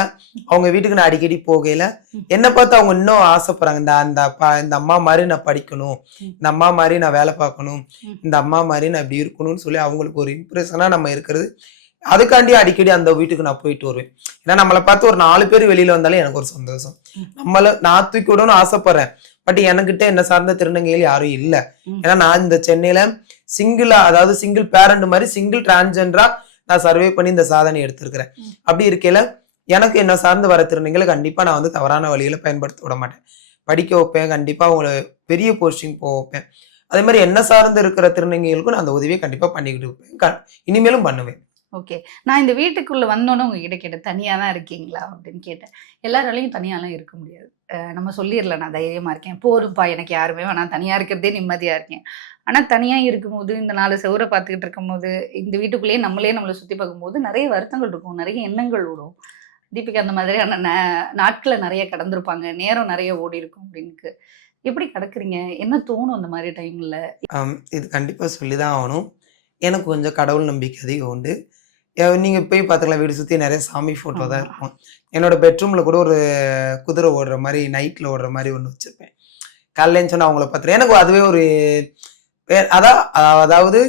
அவங்க வீட்டுக்கு நான் அடிக்கடி போகையில என்னை பார்த்து அவங்க இன்னும் ஆசைப்படுறாங்க. இந்த அம்மா மாதிரி நான் படிக்கணும், இந்த அம்மா மாதிரி நான் வேலை பார்க்கணும், இந்த அம்மா மாதிரி நான் இப்படி இருக்கணும்னு சொல்லி அவங்களுக்கு ஒரு இம்ப்ரெஷனா நம்ம இருக்கிறது. அதுக்காண்டி அடிக்கடி அந்த வீட்டுக்கு நான் போயிட்டு வருவேன். ஏன்னா நம்மளை பார்த்து ஒரு 4 பேர் வெளியில வந்தாலும் எனக்கு ஒரு சந்தோஷம். நான் தூக்கி விடணும்னு ஆசைப்படுறேன். பட் எனக்கிட்ட என்ன சார்ந்த திருநங்கைகள் யாரும் இல்ல. ஏன்னா நான் இந்த சென்னையில அதாவது சிங்கிள் பேரண்ட் மாதிரி சிங்கிள் டிரான்ஸ்ஜெண்டரா நான் சர்வே பண்ணி இந்த சாதனை எடுத்திருக்கிறேன். அப்படி இருக்கையில எனக்கு என்ன சார்ந்து வர திருநங்கைகளை கண்டிப்பா நான் வந்து தவறான வழியில பயன்படுத்த விட மாட்டேன். படிக்க வைப்பேன், கண்டிப்பா அவங்களை பெரிய போஸ்டிங் போக வைப்பேன். அதே மாதிரி என்ன சார்ந்து இருக்கிற திருநங்கைகளுக்கும் நான் அந்த உதவியை கண்டிப்பா பண்ணிக்கிட்டு இருப்பேன், இனிமேலும் பண்ணுவேன். ஓகே. நான் இந்த வீட்டுக்குள்ள வந்தோன்னே உங்ககிட்ட கேட்டேன், தனியா தான் இருக்கீங்களா அப்படின்னு கேட்டேன். எல்லாராலையும் தனியாலாம் இருக்க முடியாது. நம்ம சொல்லிடல, நான் தைரியமா இருக்கேன், போருப்பா எனக்கு யாருமே வேணாம், தனியா இருக்கிறதே நிம்மதியா இருக்கேன். ஆனா தனியா இருக்கும்போது, இந்த 4 செவரை பார்த்துக்கிட்டு இருக்கும்போது, இந்த வீட்டுக்குள்ளேயே நம்மளை சுத்தி பார்க்கும்போது நிறைய வருத்தங்கள் இருக்கும், நிறைய எண்ணங்கள் ஓடும். தீபிகா அந்த மாதிரியான நாட்களை நிறைய கடந்திருப்பாங்க, நேரம் நிறைய ஓடி இருக்கும் அப்படின்னு. எப்படி கடக்குறீங்க? என்ன தோணும் அந்த மாதிரி டைம்ல? இது கண்டிப்பா சொல்லிதான் ஆகணும். எனக்கு கொஞ்சம் கடவுள் நம்பிக்கை அதிகம் உண்டு. நீங்க போய் பார்த்துக்கலாம், வீடு சுத்தி நிறைய சாமி போட்டோ தான் இருக்கும். என்னோட பெட்ரூம்ல கூட ஒரு குதிரை ஓடுற மாதிரி, நைட்ல ஓடுற மாதிரி ஒண்ணு வச்சிருப்பேன். காலையிலன்னு சொன்னா அவங்கள பார்த்துருவேன். எனக்கு அதுவே ஒரு அதாவது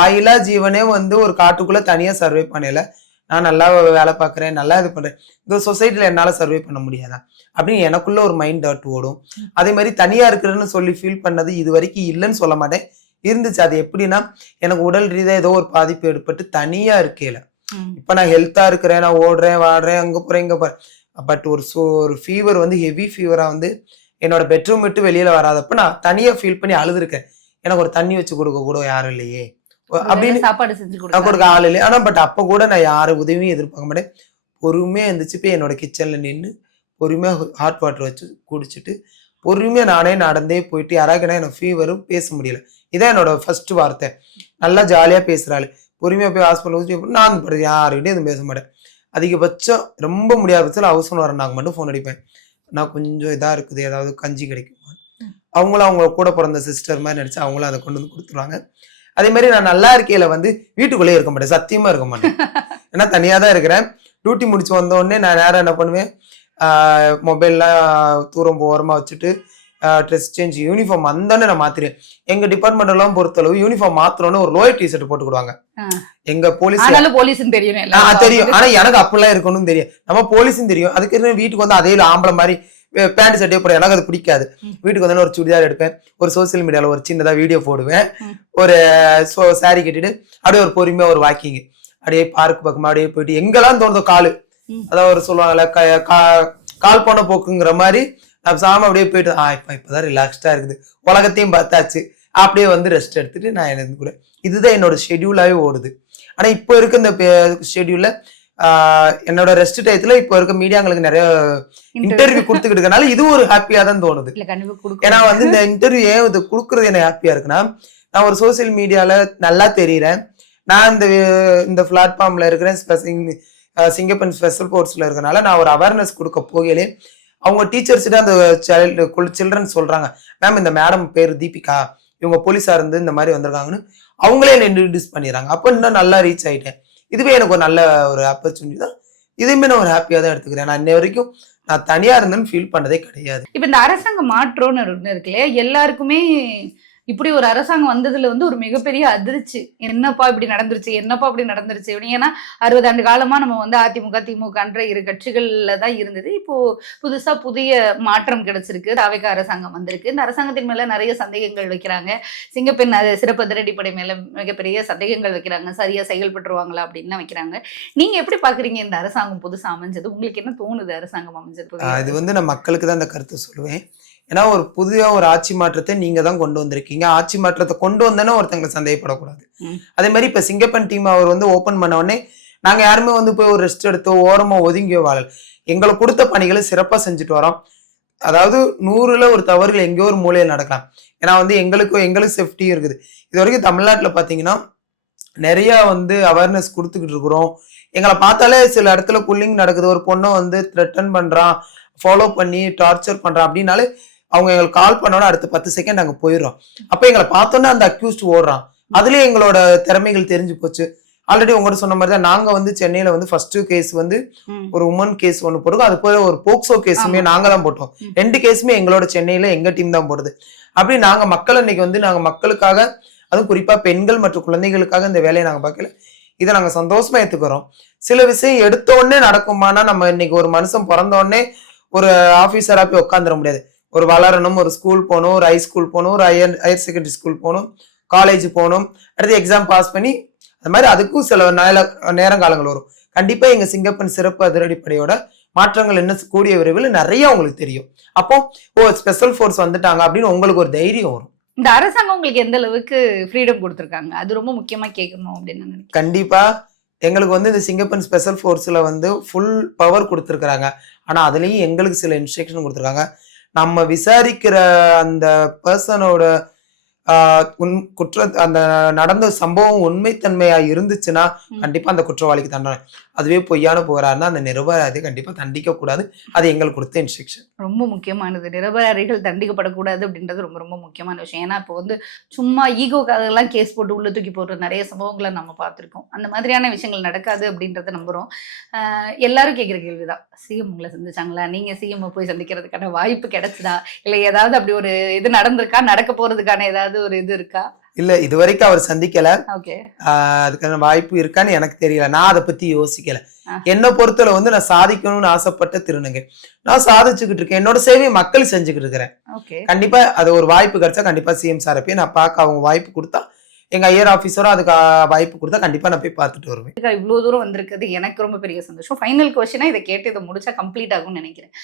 வாயிலா ஜீவனே வந்து ஒரு காட்டுக்குள்ள தனியா சர்வே பண்ணல. நான் நல்லா வேலை பார்க்குறேன், நல்லா இது பண்றேன், இந்த சொசைட்டில என்னால சர்வே பண்ண முடியாதா அப்படின்னு எனக்குள்ள ஒரு மைண்ட் டாட் ஓடும். அதே மாதிரி தனியா இருக்கிறேன்னு சொல்லி ஃபீல் பண்ணது இது வரைக்கும் இல்லைன்னு சொல்ல மாட்டேன், இருந்துச்சு. அது எப்படின்னா, எனக்கு உடல் ரீதியா ஏதோ ஒரு பாதிப்பு ஏற்பட்டு தனியா இருக்கையில, இப்ப நான் ஹெல்த்தா இருக்கிறேன், நான் ஓடுறேன் வாடுறேன் அங்க போறேன் இங்க போறேன், பட் ஒரு ஃபீவர் வந்து ஹெவி ஃபீவரா வந்து என்னோட பெட்ரூம் விட்டு வெளியில வராதப்ப நான் தனியா ஃபீல் பண்ணி அழுதுருக்கேன். எனக்கு ஒரு தண்ணி வச்சு கொடுக்க கூட யாரும் இல்லையே அப்படின்னு, சாப்பாடு செஞ்சு கொடுக்க ஆள் இல்லையே. ஆனா பட் அப்ப கூட நான் யாரு உதவியும் எதிர்பார்க்க மாட்டேன். பொறுமையா இருந்துச்சு போய் என்னோட கிச்சன்ல நின்று பொறுமையா ஹாட் வாட்டர் வச்சு குடிச்சிட்டு பொறுமையா நானே நடந்தே போயிட்டு, யாராவது எனக்கு ஃபீவரும் பேச முடியல, இதான் என்னோட ஃபர்ஸ்ட் வார்த்தை. நல்லா ஜாலியா பேசுறாள், பொறுமையா போய் ஹாஸ்பிட்டல் நான் யாருக்கிட்டையும் எதுவும் பேச மாட்டேன். அதிகபட்சம் ரொம்ப முடியாத பட்சத்தில் அவசரம் வரனாங்க மட்டும் ஃபோன் அடிப்பேன். நான் கொஞ்சம் இதா இருக்குது, ஏதாவது கஞ்சி கிடைக்குமா, அவங்களும் அவங்க கூட பிறந்த சிஸ்டர் மாதிரி நினைச்சு அவங்களும் அதை கொண்டு வந்து கொடுத்துருவாங்க. அதே மாதிரி நான் நல்லா இருக்கையில வந்து வீட்டுக்குள்ளேயே இருக்க மாட்டேன், சத்தியமா இருக்க மாட்டேன். ஏன்னா தனியா தான் இருக்கிறேன். டியூட்டி முடிச்சு வந்த உடனே நான் நேரம் என்ன பண்ணுவேன், மொபைல்லாம் தூரம் ஓரமா வச்சுட்டு ட்ரெஸ் சேஞ்ச் யூனிஃபார்ம் அந்தானே நான் மாத்திருவேன். எங்க டிபார்ட்மெண்ட் எல்லாம் பொறுத்தளவு யூனிஃபார்ம் மாத்திரம்னு ஒரு லோயர் டிஷர்ட் போட்டு கொடுவாங்க. எங்க போலீஸ் தெரியும், ஆனா எனக்கு அப்படிலாம் இருக்கணும்னு தெரியும், நம்ம போலீஸும் தெரியும். அதுக்கு வீட்டுக்கு வந்து அதே ஆம்பளை மாதிரி பேண்ட் சட்டையே போட எனக்கு அது பிடிக்காது. வீட்டுக்கு வந்து ஒரு சுடிதார் எடுப்பேன், ஒரு சோசியல் மீடியால ஒரு சின்னதா வீடியோ போடுவேன், ஒரு சாரி கட்டிட்டு அப்படியே ஒரு பொறுமையா ஒரு வாக்கிங், அப்படியே பார்க் பக்கமா அப்படியே போயிட்டு எங்கெல்லாம் தோணுதோ காலு, அதான் ஒரு சொல்லுவாங்கல்ல கால் போன போக்குங்கிற மாதிரி சாம அப்படியே போயிட்டு இப்பதான் ரிலாக்ஸ்டா இருக்குது, உலகத்தையும் பார்த்தாச்சு, அப்படியே வந்து ரெஸ்ட் எடுத்துட்டு நான் எனக்கு கூட இதுதான் என்னோட ஷெடியூலாவே ஓடுது. ஆனா இப்போ இருக்க இந்த ஷெடியூல்ல என்னோட ரெஸ்ட் டயத்துல இப்போ இருக்க மீடியாங்களுக்கு நிறைய இன்டர்வியூ கொடுத்துக்கிட்டு இருக்கனால இது ஒரு ஹாப்பியா தான் தோணுது. ஏன்னா வந்து இந்த இன்டர்வியூ ஏன் இது கொடுக்கறது எனக்கு ஹாப்பியா இருக்குன்னா, நான் ஒரு சோசியல் மீடியால நல்லா தெரியுறேன், நான் இந்த பிளாட்ஃபார்ம்ல இருக்கிறேன், சிங்கப்பன் ஸ்பெஷல் கோர்ஸ்ல இருக்கனால நான் ஒரு அவேர்னஸ் கொடுக்க போகலே அவங்க டீச்சர்ஸ்கிட்ட அந்த சில்ட்ரன் சொல்றாங்க, மேம் இந்த மேடம் பேர் தீபிகா, இவங்க போலீஸா இருந்து இந்த மாதிரி வந்திருக்காங்கன்னு அவங்களே என்ன இன்ட்ரடியூஸ் பண்ணிடுறாங்க. அப்போ இன்னும் நல்லா ரீச் ஆயிட்டேன். இதுவே எனக்கு ஒரு நல்ல ஒரு ஆப்பர்ச்சுனிட்டி தான். இதையுமே நான் ஒரு ஹாப்பியா தான் எடுத்துக்கிறேன். நான் இன்ன வரைக்கும் நான் தனியா இருந்தேன்னு ஃபீல் பண்ணதே கிடையாது. இப்ப இந்த அரசாங்க மாற்றம்னு இருக்குல்லையா, எல்லாருக்குமே இப்படி ஒரு அரசாங்கம் வந்ததுல வந்து ஒரு மிகப்பெரிய அதிர்ச்சி. என்னப்பா இப்படி நடந்துருச்சு, என்னப்பா இப்படி நடந்துருச்சு அப்படின்னு. ஏன்னா 60 ஆண்டு காலமா நம்ம வந்து அதிமுக, திமுகன்ற இரு கட்சிகள்ல தான் இருந்தது. இப்போ புதுசா புதிய மாற்றம் கிடைச்சிருக்கு. தாவேகா அரசாங்கம் வந்திருக்கு. இந்த அரசாங்கத்தின் மேல நிறைய சந்தேகங்கள் வைக்கிறாங்க. சிங்கப்பெண் சிறப்பு அதிரடிப்படை மேல மிகப்பெரிய சந்தேகங்கள் வைக்கிறாங்க. சரியா செயல்பட்டுருவாங்களா அப்படின்லாம் வைக்கிறாங்க. நீங்க எப்படி பாக்குறீங்க இந்த அரசாங்கம் புதுசா அமைஞ்சது? உங்களுக்கு என்ன தோணுது அரசாங்கம் அமைஞ்சது? இது வந்து நான் மக்களுக்கு தான் அந்த கருத்தை சொல்லுவேன். ஏன்னா ஒரு புதிய ஒரு ஆட்சி மாற்றத்தை நீங்க தான் கொண்டு வந்திருக்கீங்க. ஆட்சி மாற்றத்தை கொண்டு வந்தேன்னா ஒருத்தங்க சந்தேகப்படக்கூடாது. அதே மாதிரி இப்ப சிங்கப்பெண் டீம் அவர் வந்து ஓபன் பண்ண உடனே நாங்க யாருமே வந்து போய் ஒரு ரெஸ்ட் எடுத்தோ ஓரமா ஒதுங்கியோ வாழல். எங்களுக்கு கொடுத்த பணிகளை சிறப்பா செஞ்சுட்டு வரோம். அதாவது 100ல ஒரு தவறுகள் எங்கேயோ ஒரு மூலையில் நடக்கலாம். ஏன்னா வந்து எங்களுக்கு சேஃப்டியும் இருக்குது. இது வரைக்கும் தமிழ்நாட்டுல பாத்தீங்கன்னா நிறைய வந்து அவேர்னஸ் கொடுத்துக்கிட்டு இருக்கிறோம். எங்களை பார்த்தாலே சில இடத்துல புல்லிங் நடக்குது. ஒரு பொண்ணை வந்து த்ரெட்டன் பண்றான், ஃபாலோ பண்ணி டார்ச்சர் பண்றான் அப்படின்னாலே அவங்க எங்களுக்கு கால் பண்ணோட அடுத்த 10 செகண்ட் அங்க போயிடுறோம். அப்ப எங்களை பார்த்தோன்னா அந்த அக்யூஸ்ட் ஓடுறான். அதுலயே எங்களோட திறமைகள் தெரிஞ்சு போச்சு. ஆல்ரெடி உங்கள்கிட்ட சொன்ன மாதிரி தான் நாங்க வந்து சென்னையில வந்து ஃபர்ஸ்ட் கேஸ் வந்து ஒரு உமன் கேஸ் ஒன்று போட்டோம். அது போல ஒரு போக்சோ கேஸுமே நாங்க தான் போட்டோம். 2 கேஸுமே எங்களோட சென்னையில எங்க டீம் தான் போடுது. அப்படி நாங்க மக்கள் இன்னைக்கு வந்து நாங்க மக்களுக்காக, அதுவும் குறிப்பா பெண்கள் மற்றும் குழந்தைகளுக்காக இந்த வேலையை நாங்க பார்க்கல. இதை நாங்க சந்தோஷமா ஏத்துக்கிறோம். சில விஷயம் எடுத்த உடனே நடக்குமானா நம்ம இன்னைக்கு ஒரு மனுஷன் பிறந்த உடனே ஒரு ஆபீசரா போய் உட்காந்துட முடியாது. ஒரு வளரணும், ஒரு ஸ்கூல் போகணும், ஒரு ஹை ஸ்கூல் போகணும், ஒரு ஹையர் செகண்டரி ஸ்கூல் போகணும், காலேஜ் போகணும், அடுத்து எக்ஸாம் பாஸ் பண்ணி அது மாதிரி அதுக்கும் சில நேரங்காலங்கள் வரும். கண்டிப்பா எங்க சிங்கப்பெண் சிறப்பு அதிரடிப்படையோட மாற்றங்கள் என்ன கூடிய விரைவில் நிறைய உங்களுக்கு தெரியும். அப்போ ஸ்பெஷல் ஃபோர்ஸ் வந்துட்டாங்க அப்படின்னு உங்களுக்கு ஒரு தைரியம் வரும். இந்த அரசாங்கம் உங்களுக்கு எந்த அளவுக்கு ஃப்ரீடம் கொடுத்துருக்காங்க, அது ரொம்ப முக்கியமா கேட்கணும் அப்படின்னு நினைக்கிறேன். கண்டிப்பா எங்களுக்கு வந்து இந்த சிங்கப்பெண் ஸ்பெஷல் ஃபோர்ஸ்ல வந்து ஃபுல் பவர் கொடுத்துருக்காங்க. ஆனா அதுலயும் எங்களுக்கு சில இன்ஸ்ட்ரக்ஷன் கொடுத்துருக்காங்க. நம்ம விசாரிக்கிற அந்த பர்சனோட அந்த நடந்த சம்பவம் உண்மைத்தன்மையா இருந்துச்சுன்னா கண்டிப்பா அந்த குற்றவாளிக்கு தண்டனை. அதுவே பொய்யான போறாருன்னா அந்த நிரபராதி கண்டிப்பா தண்டிக்க கூடாது. அது எங்களுக்கு கொடுத்த இன்ஸ்ட்ரக்ஷன். ரொம்ப முக்கியமானது. நிரபராதிகள் தண்டிக்கப்படக்கூடாது அப்படின்றது ரொம்ப ரொம்ப முக்கியமான விஷயம். ஏன்னா இப்போ வந்து சும்மா ஈகோக்காக எல்லாம் கேஸ் போட்டு உள்ள தூக்கி போடுற நிறைய சம்பவங்களை நம்ம பார்த்துருக்கோம். அந்த மாதிரியான விஷயங்கள் நடக்காது அப்படின்றத நம்புறோம். எல்லாரும் கேட்குற கேள்விதான், சிஎம் உங்களை சந்திச்சாங்களா, நீங்க சிஎம் போய் சந்திக்கிறதுக்கான வாய்ப்பு கிடைச்சதா, இல்லை ஏதாவது அப்படி ஒரு இது நடந்திருக்கா, நடக்க போறதுக்கான ஏதாவது ஒரு இது இருக்கா? இல்ல இதுவரைக்கும் அவர் சந்திக்கல. ஓகே, அதுக்கான வாய்ப்பு இருக்கான்னு எனக்கு தெரியல. நான் அதை பத்தி யோசிக்கல. என்ன பொறுத்தல வந்து நான் சாதிக்கணும்னு ஆசைப்பட்ட திருநங்கை. நான் சாதிச்சுக்கிட்டு இருக்கேன். என்னோட சேவையை மக்கள் செஞ்சுக்கிட்டு இருக்கிறேன். கண்டிப்பா அது ஒரு வாய்ப்பு கிடைச்சா கண்டிப்பா சிஎம் சார் போய் நான் பார்க்க, அவங்க வாய்ப்பு கொடுத்தா எங்க ஐயர் ஆபீசரும் அதுக்கு வாய்ப்பு கொடுத்தா கண்டிப்பா நான் போய் பார்த்துட்டு வருவேன். இவ்வளவு தூரம் வந்திருக்குது எனக்கு ரொம்ப பெரிய சந்தோஷம். ஃபைனல் கொஸ்டினா இதை கேட்டு இதை முடிச்சா கம்ப்ளீட் ஆகும்னு நினைக்கிறேன்.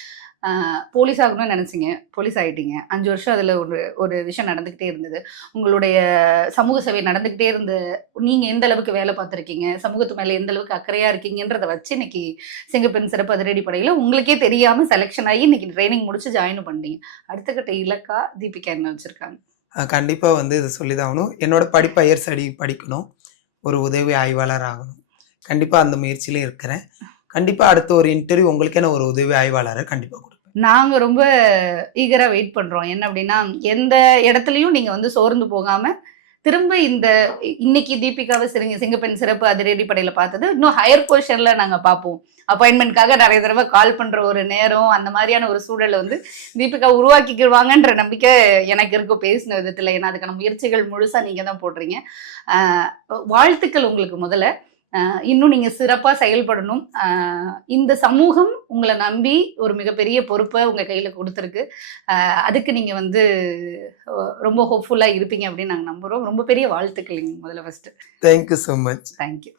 போலீஸ் ஆகணும்னு நினைச்சீங்க, போலீஸ் ஆயிட்டீங்க. 5 வருஷம் அதுல ஒரு விஷயம் நடந்துகிட்டே இருந்தது. உங்களுடைய சமூக சேவை நடந்துகிட்டே இருந்து நீங்க எந்த அளவுக்கு வேலை பார்த்துருக்கீங்க, சமூகத்து மேல எந்த அளவுக்கு அக்கறையா இருக்கீங்கன்றத வச்சு இன்னைக்கு சிங்கப்பெண் சிறப்பு அதிரடிப்படையில உங்களுக்கே தெரியாம செலெக்ஷன் ஆகி இன்னைக்கு ட்ரைனிங் முடிச்சு ஜாயின் பண்ணீங்க. அடுத்த கட்ட இலக்கா தீபிகா என்ன வச்சிருக்காங்க? கண்டிப்பா வந்து இதை சொல்லிதான் ஆகணும். என்னோட படிப்பு ஹையர் ஸ்டடி படிக்கணும், ஒரு உதவி ஆய்வாளர் ஆகணும். கண்டிப்பா அந்த முயற்சியில இருக்கிறேன். கண்டிப்பா அடுத்த ஒரு இன்டர்வியூ உங்களுக்கே நான் ஒரு உதவி ஆய்வாளரை கண்டிப்பா கொடுப்பேன். நாங்க ரொம்ப ஈகரா வெயிட் பண்றோம். என்ன அப்படின்னா, எந்த இடத்துலயும் நீங்க வந்து சோர்ந்து போகாம திரும்ப இன்னைக்கு தீபிகாவை சிங்கப்பெண் சிறப்பு அதிரடிப்படையில பார்த்தது இன்னும் ஹையர் பொசிஷன்ல நாங்க பார்ப்போம். அப்பாயின்மெண்ட்காக நிறைய தடவை கால் பண்ற ஒரு நேரம், அந்த மாதிரியான ஒரு சூழலை வந்து தீபிகா உருவாக்கிக்குவாங்கன்ற நம்பிக்கை எனக்கு இருக்கும் பேசின விதத்துல. ஏன்னா அதுக்கான முயற்சிகள் முழுசா நீங்க தான் போடுறீங்க. வாழ்த்துக்கள் உங்களுக்கு முதல்ல. இன்னும் நீங்க சிறப்பா செயல்படணும். இந்த சமூகம் உங்களை நம்பி ஒரு மிகப்பெரிய பொறுப்பை உங்க கையில கொடுத்துருக்கு. அதுக்கு நீங்க வந்து ரொம்ப ஹோப்ஃபுல்லா இருப்பீங்க அப்படின்னு நாங்க நம்புறோம். ரொம்ப பெரிய வாழ்த்துக்கள் முதல்ல first. Thank you so much. Thank you.